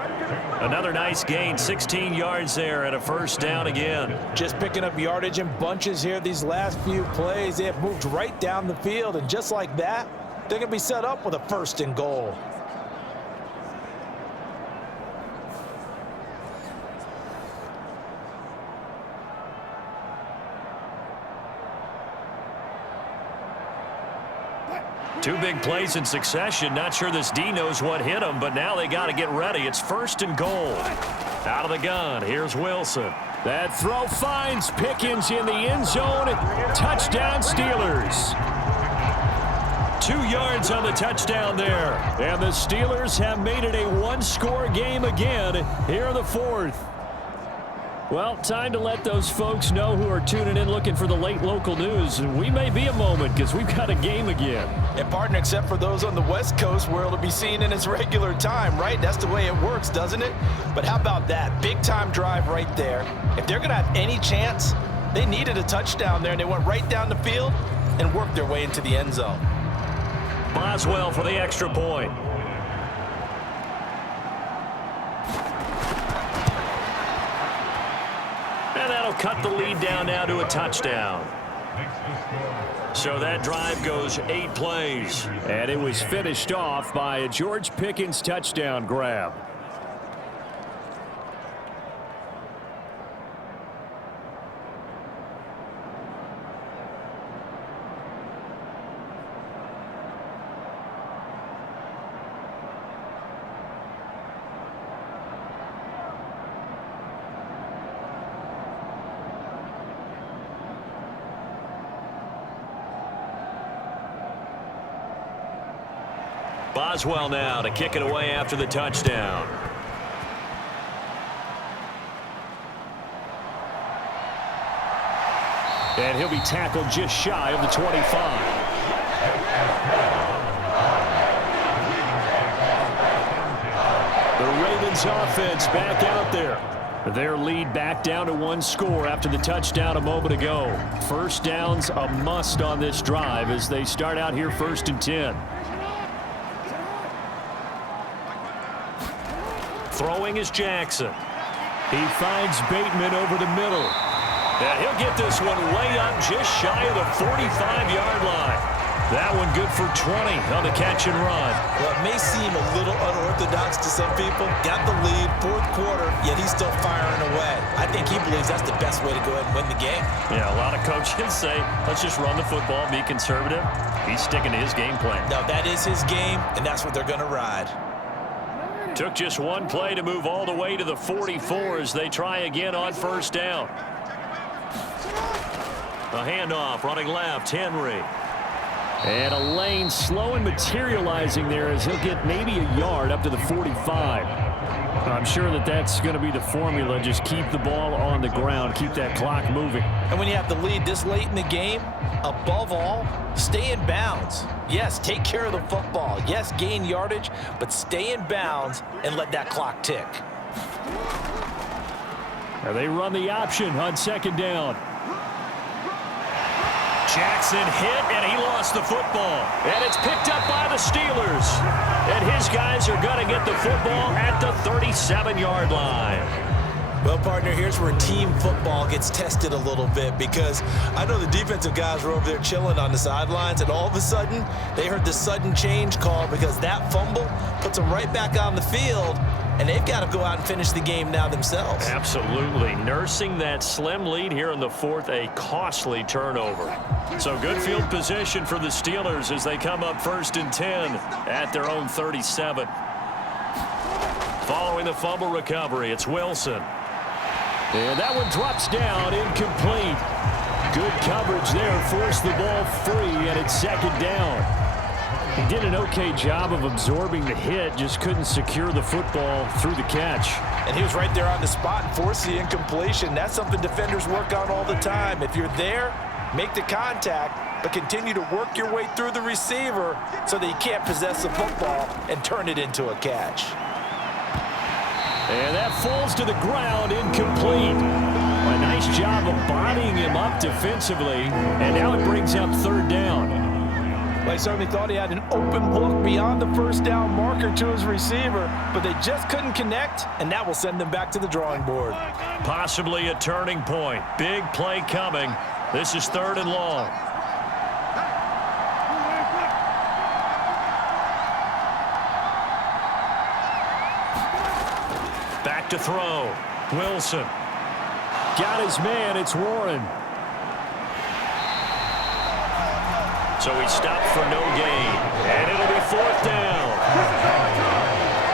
Another nice gain, 16 yards there and a 1st down again. Just picking up yardage in bunches here these last few plays. They have moved right down the field, and just like that, they're going to be set up with a 1st and goal. Two big plays in succession. Not sure this D knows what hit him, but now they got to get ready. It's 1st and goal. Out of the gun, here's Wilson. That throw finds Pickens in the end zone. Touchdown, Steelers. 2 yards on the touchdown there. And the Steelers have made it a 1-score game again here in the 4th. Well, time to let those folks know who are tuning in looking for the late local news. And we may be a moment because we've got a game again. And partner, except for those on the West Coast where it'll be seen in its regular time, right? That's the way it works, doesn't it? But how about that? Big time drive right there. If they're going to have any chance, they needed a touchdown there, and they went right down the field and worked their way into the end zone. Boswell for the extra point. And that'll cut the lead down now to a touchdown. So that drive goes 8 plays. And it was finished off by a George Pickens touchdown grab. Boswell now to kick it away after the touchdown. And he'll be tackled just shy of the 25. The Ravens offense back out there. Their lead back down to 1 score after the touchdown a moment ago. 1st down's a must on this drive as they start out here 1st and 10. Throwing is Jackson. He finds Bateman over the middle. And he'll get this one way up just shy of the 45-yard line. That one good for 20 on the catch and run. Well, it may seem a little unorthodox to some people. Got the lead, 4th quarter, yet he's still firing away. I think he believes that's the best way to go ahead and win the game. Yeah, a lot of coaches say, let's just run the football, be conservative. He's sticking to his game plan. No, that is his game, and that's what they're going to ride. Took just 1 play to move all the way to the 44 as they try again on 1st down. A handoff running left, Henry. And a lane slow and materializing there as he'll get maybe a yard up to the 45. I'm sure that that's going to be the formula. Just keep the ball on the ground. Keep that clock moving. And when you have the lead this late in the game, above all, stay in bounds. Yes, take care of the football. Yes, gain yardage, but stay in bounds and let that clock tick. Now they run the option on 2nd down. Jackson hit, and he lost the football. And it's picked up by the Steelers. And his guys are going to get the football at the 37-yard line. Well, partner, here's where team football gets tested a little bit because I know the defensive guys were over there chilling on the sidelines, and all of a sudden, they heard the sudden change call because that fumble puts them right back on the field, and they've got to go out and finish the game now themselves. Absolutely. Nursing that slim lead here in the fourth, a costly turnover. So good field position for the Steelers as they come up 1st and 10 at their own 37. Following the fumble recovery, it's Wilson. And that one drops down, incomplete. Good coverage there, forced the ball free, and it's 2nd down. He did an okay job of absorbing the hit, just couldn't secure the football through the catch. And he was right there on the spot and forced the incompletion. That's something defenders work on all the time. If you're there, make the contact, but continue to work your way through the receiver so that you can't possess the football and turn it into a catch. And that falls to the ground, incomplete. A nice job of bodying him up defensively, and now it brings up 3rd down. Well, I certainly thought he had an open look beyond the 1st down marker to his receiver, but they just couldn't connect, and that will send them back to the drawing board. Possibly a turning point. Big play coming. This is 3rd and long. Back to throw. Wilson. Got his man. It's Warren. So he stopped for no gain. And it'll be 4th down.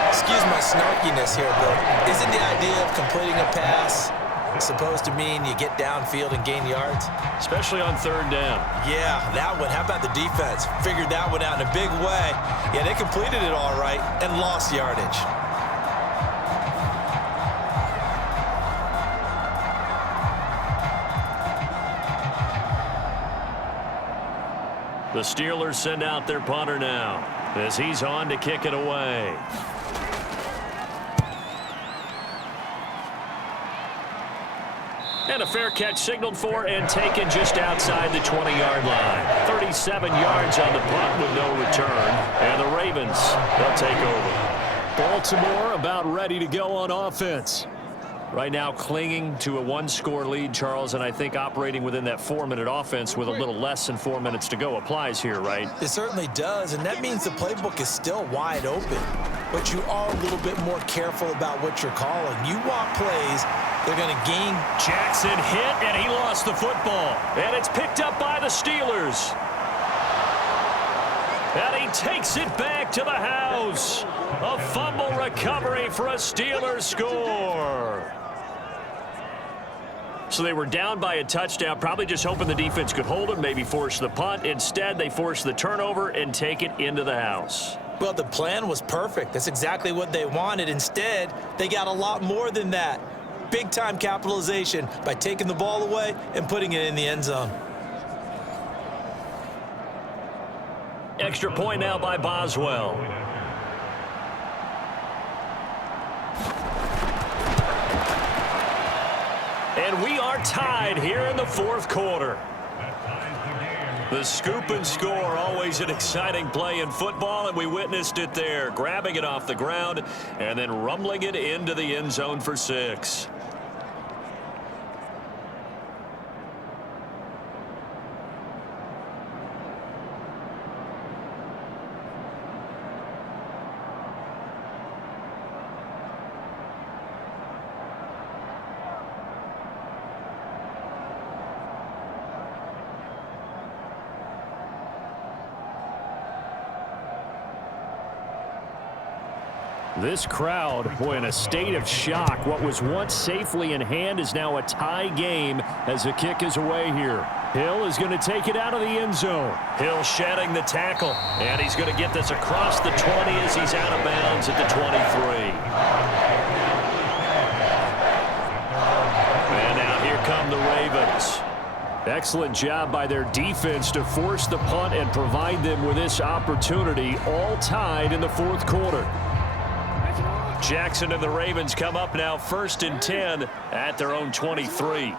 Excuse my snarkiness here, but isn't the idea of completing a pass supposed to mean you get downfield and gain yards? Especially on 3rd down. Yeah, that one. How about the defense? Figured that one out in a big way. Yeah, they completed it all right and lost yardage. The Steelers send out their punter now as he's on to kick it away. And a fair catch signaled for and taken just outside the 20-yard line. 37 yards on the punt with no return. And the Ravens, they'll take over. Baltimore about ready to go on offense. Right now clinging to a 1-score lead, Charles, and I think operating within that 4-minute offense with a little less than 4 minutes to go applies here, right? It certainly does, and that means the playbook is still wide open. But you are a little bit more careful about what you're calling. You want plays, they're going to gain. Jackson hit, and he lost the football. And it's picked up by the Steelers. And he takes it back to the house. A fumble recovery for a Steelers score. So they were down by a touchdown, probably just hoping the defense could hold them, maybe force the punt. Instead, they force the turnover and take it into the house. Well, the plan was perfect. That's exactly what they wanted. Instead, they got a lot more than that. Big-time capitalization by taking the ball away and putting it in the end zone. Extra point now by Boswell. And we are tied here in the 4th quarter. The scoop and score, always an exciting play in football, and we witnessed it there, grabbing it off the ground and then rumbling it into the end zone for 6. This crowd, boy, in a state of shock. What was once safely in hand is now a tie game as the kick is away here. Hill is going to take it out of the end zone. Hill shedding the tackle, and he's going to get this across the 20 as he's out of bounds at the 23. And now here come the Ravens. Excellent job by their defense to force the punt and provide them with this opportunity, all tied in the 4th quarter. Jackson and the Ravens come up now 1st and 10 at their own 23.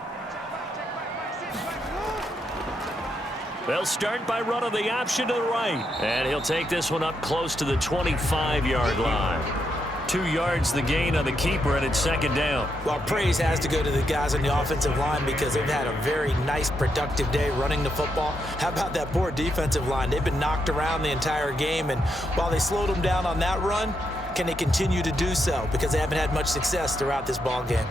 They'll start by running the option to the right. And he'll take this one up close to the 25-yard line. 2 yards the gain on the keeper, and it's 2nd down. Well, praise has to go to the guys on the offensive line because they've had a very nice, productive day running the football. How about that poor defensive line? They've been knocked around the entire game, and while they slowed them down on that run, Can they continue to do so? Because they haven't had much success throughout this ball game.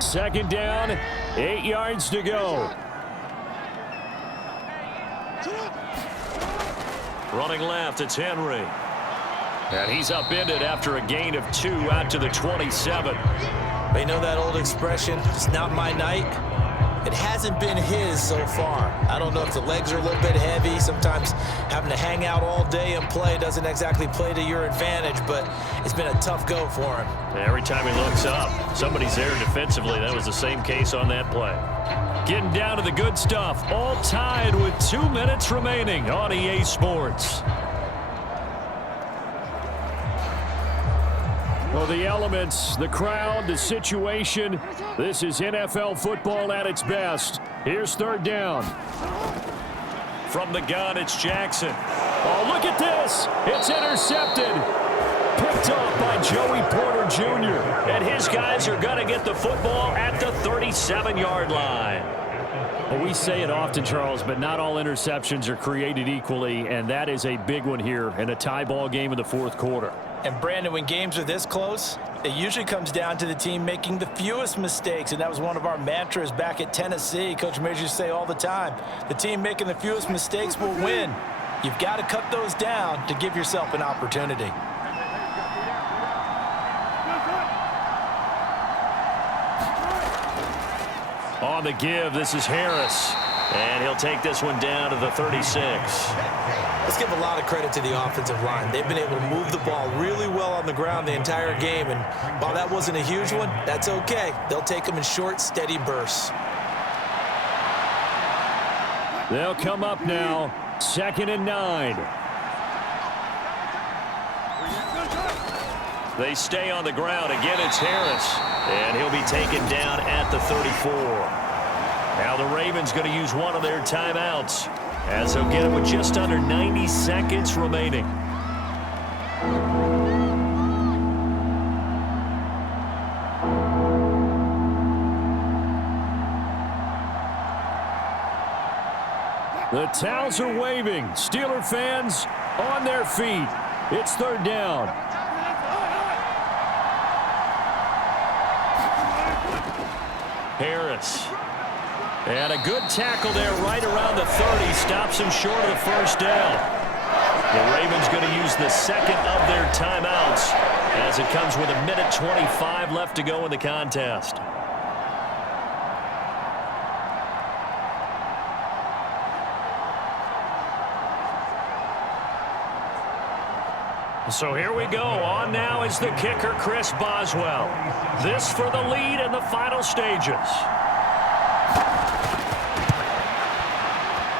Second down, 8 yards to go. Running left, it's Henry. And he's upended after a gain of 2 out to the 27. But you know that old expression, it's not my night? It hasn't been his so far. I don't know if the legs are a little bit heavy. Sometimes having to hang out all day and play doesn't exactly play to your advantage, but it's been a tough go for him. Every time he looks up, somebody's there defensively. That was the same case on that play. Getting down to the good stuff. All tied with 2 minutes remaining on EA Sports. Well, the elements, the crowd, the situation. This is NFL football at its best. Here's third down. From the gun, it's Jackson. Oh, look at this. It's intercepted. Picked off by Joey Porter Jr. And his guys are going to get the football at the 37-yard line. Well, we say it often, Charles, but not all interceptions are created equally, and that is a big one here in a tie ball game in the fourth quarter. And, Brandon, when games are this close, it usually comes down to the team making the fewest mistakes, and that was one of our mantras back at Tennessee. Coach Major used to say all the time, the team making the fewest mistakes will win. You've got to cut those down to give yourself an opportunity. On the give, this is Harris. And he'll take this one down to the 36. Let's give a lot of credit to the offensive line. They've been able to move the ball really well on the ground the entire game. And while that wasn't a huge one, that's okay. They'll take them in short, steady bursts. They'll come up now, 2nd and 9. They stay on the ground. Again, it's Harris. And he'll be taken down at the 34. Now the Ravens going to use one of their timeouts as they'll get it with just under 90 seconds remaining. The towels are waving. Steeler fans on their feet. It's third down. Harris. And a good tackle there right around the 30. Stops him short of the first down. The Ravens going to use the second of their timeouts as it comes with 1:25 left to go in the contest. So here we go. On now is the kicker, Chris Boswell. This for the lead in the final stages.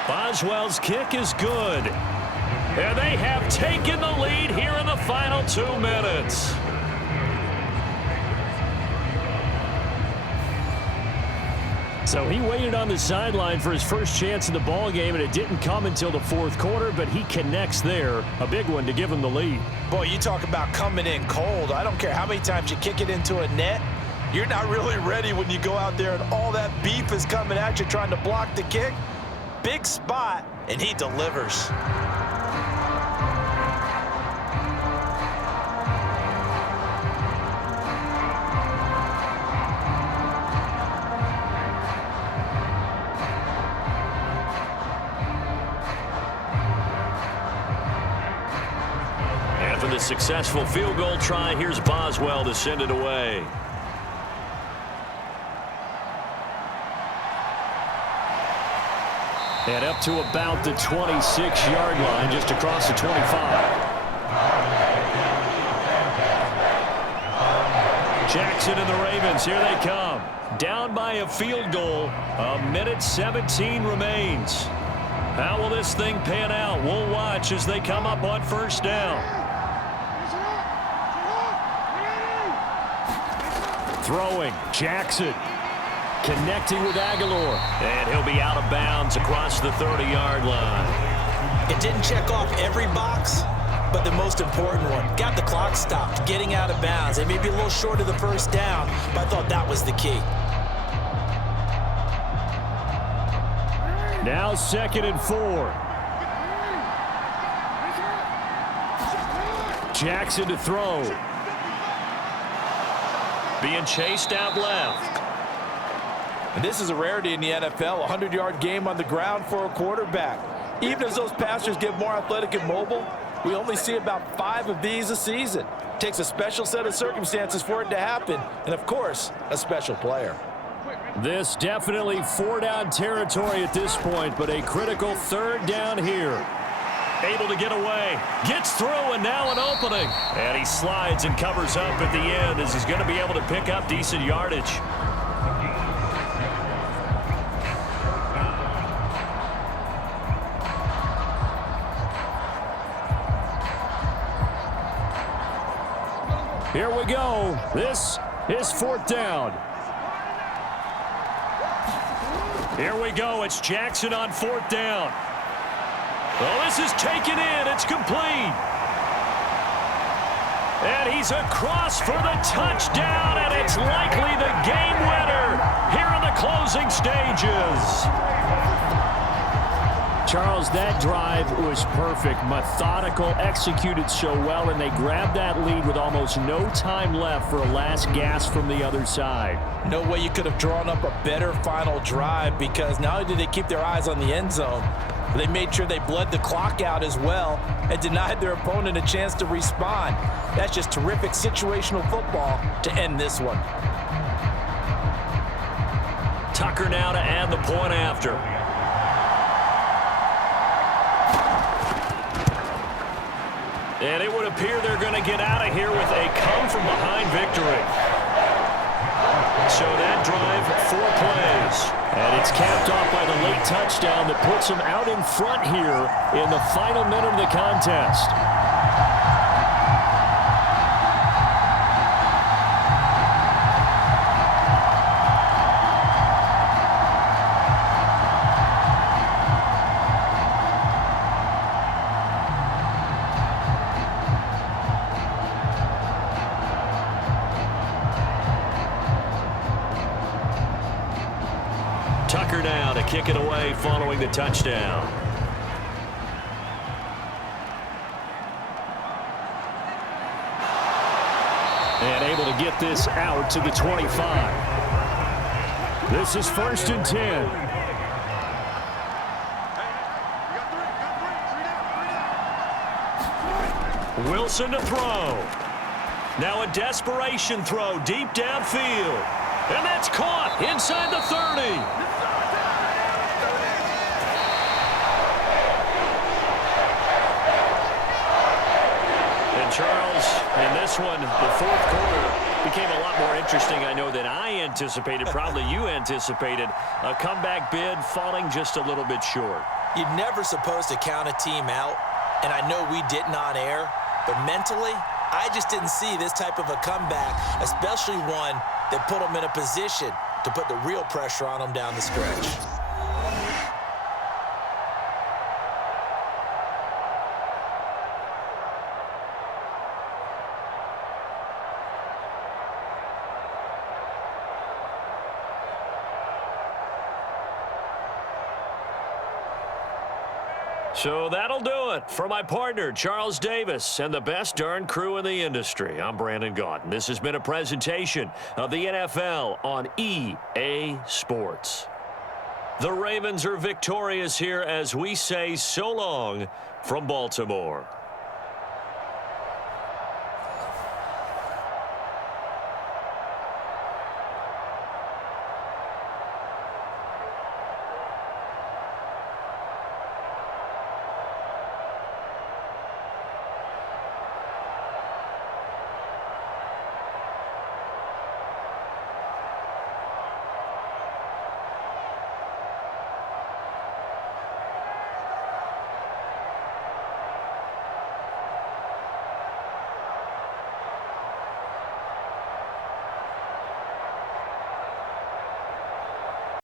Boswell's kick is good. And they have taken the lead here in the final 2 minutes. So he waited on the sideline for his first chance in the ball game, and it didn't come until the fourth quarter, but he connects there. A big one to give him the lead. Boy, you talk about coming in cold. I don't care how many times you kick it into a net. You're not really ready when you go out there and all that beef is coming at you trying to block the kick. Big spot, and he delivers. After the successful field goal try, here's Boswell to send it away. And up to about the 26-yard line, just across the 25. Jackson and the Ravens, here they come. Down by a field goal. 1:17 remains. How will this thing pan out? We'll watch as they come up on first down. Throwing, Jackson. Connecting with Aguilar. And he'll be out of bounds across the 30-yard line. It didn't check off every box, but the most important one. Got the clock stopped, getting out of bounds. They may be a little short of the first down, but I thought that was the key. Now 2nd and 4. Jackson to throw. Being chased out left. And this is a rarity in the NFL, a 100-yard game on the ground for a quarterback. Even as those passers get more athletic and mobile, we only see about 5 of these a season. It takes a special set of circumstances for it to happen, and of course, a special player. This definitely 4-down territory at this point, but a critical 3rd down here. Able to get away, gets through, and now an opening. And he slides and covers up at the end as he's going to be able to pick up decent yardage. Here we go. This is 4th down. Here we go. It's Jackson on 4th down. Well, this is taken in. It's complete. And he's across for the touchdown, and it's likely the game winner here in the closing stages. Charles, that drive was perfect, methodical, executed so well, and they grabbed that lead with almost no time left for a last gasp from the other side. No way you could have drawn up a better final drive, because not only did they keep their eyes on the end zone, but they made sure they bled the clock out as well and denied their opponent a chance to respond. That's just terrific situational football to end this one. Tucker now to add the point after. And it would appear they're going to get out of here with a come-from-behind victory. So that drive, 4 plays. And it's capped off by the late touchdown that puts them out in front here in the final minute of the contest. Tucker now to kick it away following the touchdown. And able to get this out to the 25. This is 1st and 10. Wilson to throw. Now a desperation throw deep downfield. And that's caught inside the 30. Charles, in this one, the 4th quarter became a lot more interesting, I know, than I anticipated. Probably you anticipated. A comeback bid falling just a little bit short. You're never supposed to count a team out, and I know we didn't on air, but mentally, I just didn't see this type of a comeback, especially one that put them in a position to put the real pressure on them down the stretch. So that'll do it for my partner, Charles Davis, and the best darn crew in the industry. I'm Brandon Gaudin. This has been a presentation of the NFL on EA Sports. The Ravens are victorious here as we say so long from Baltimore.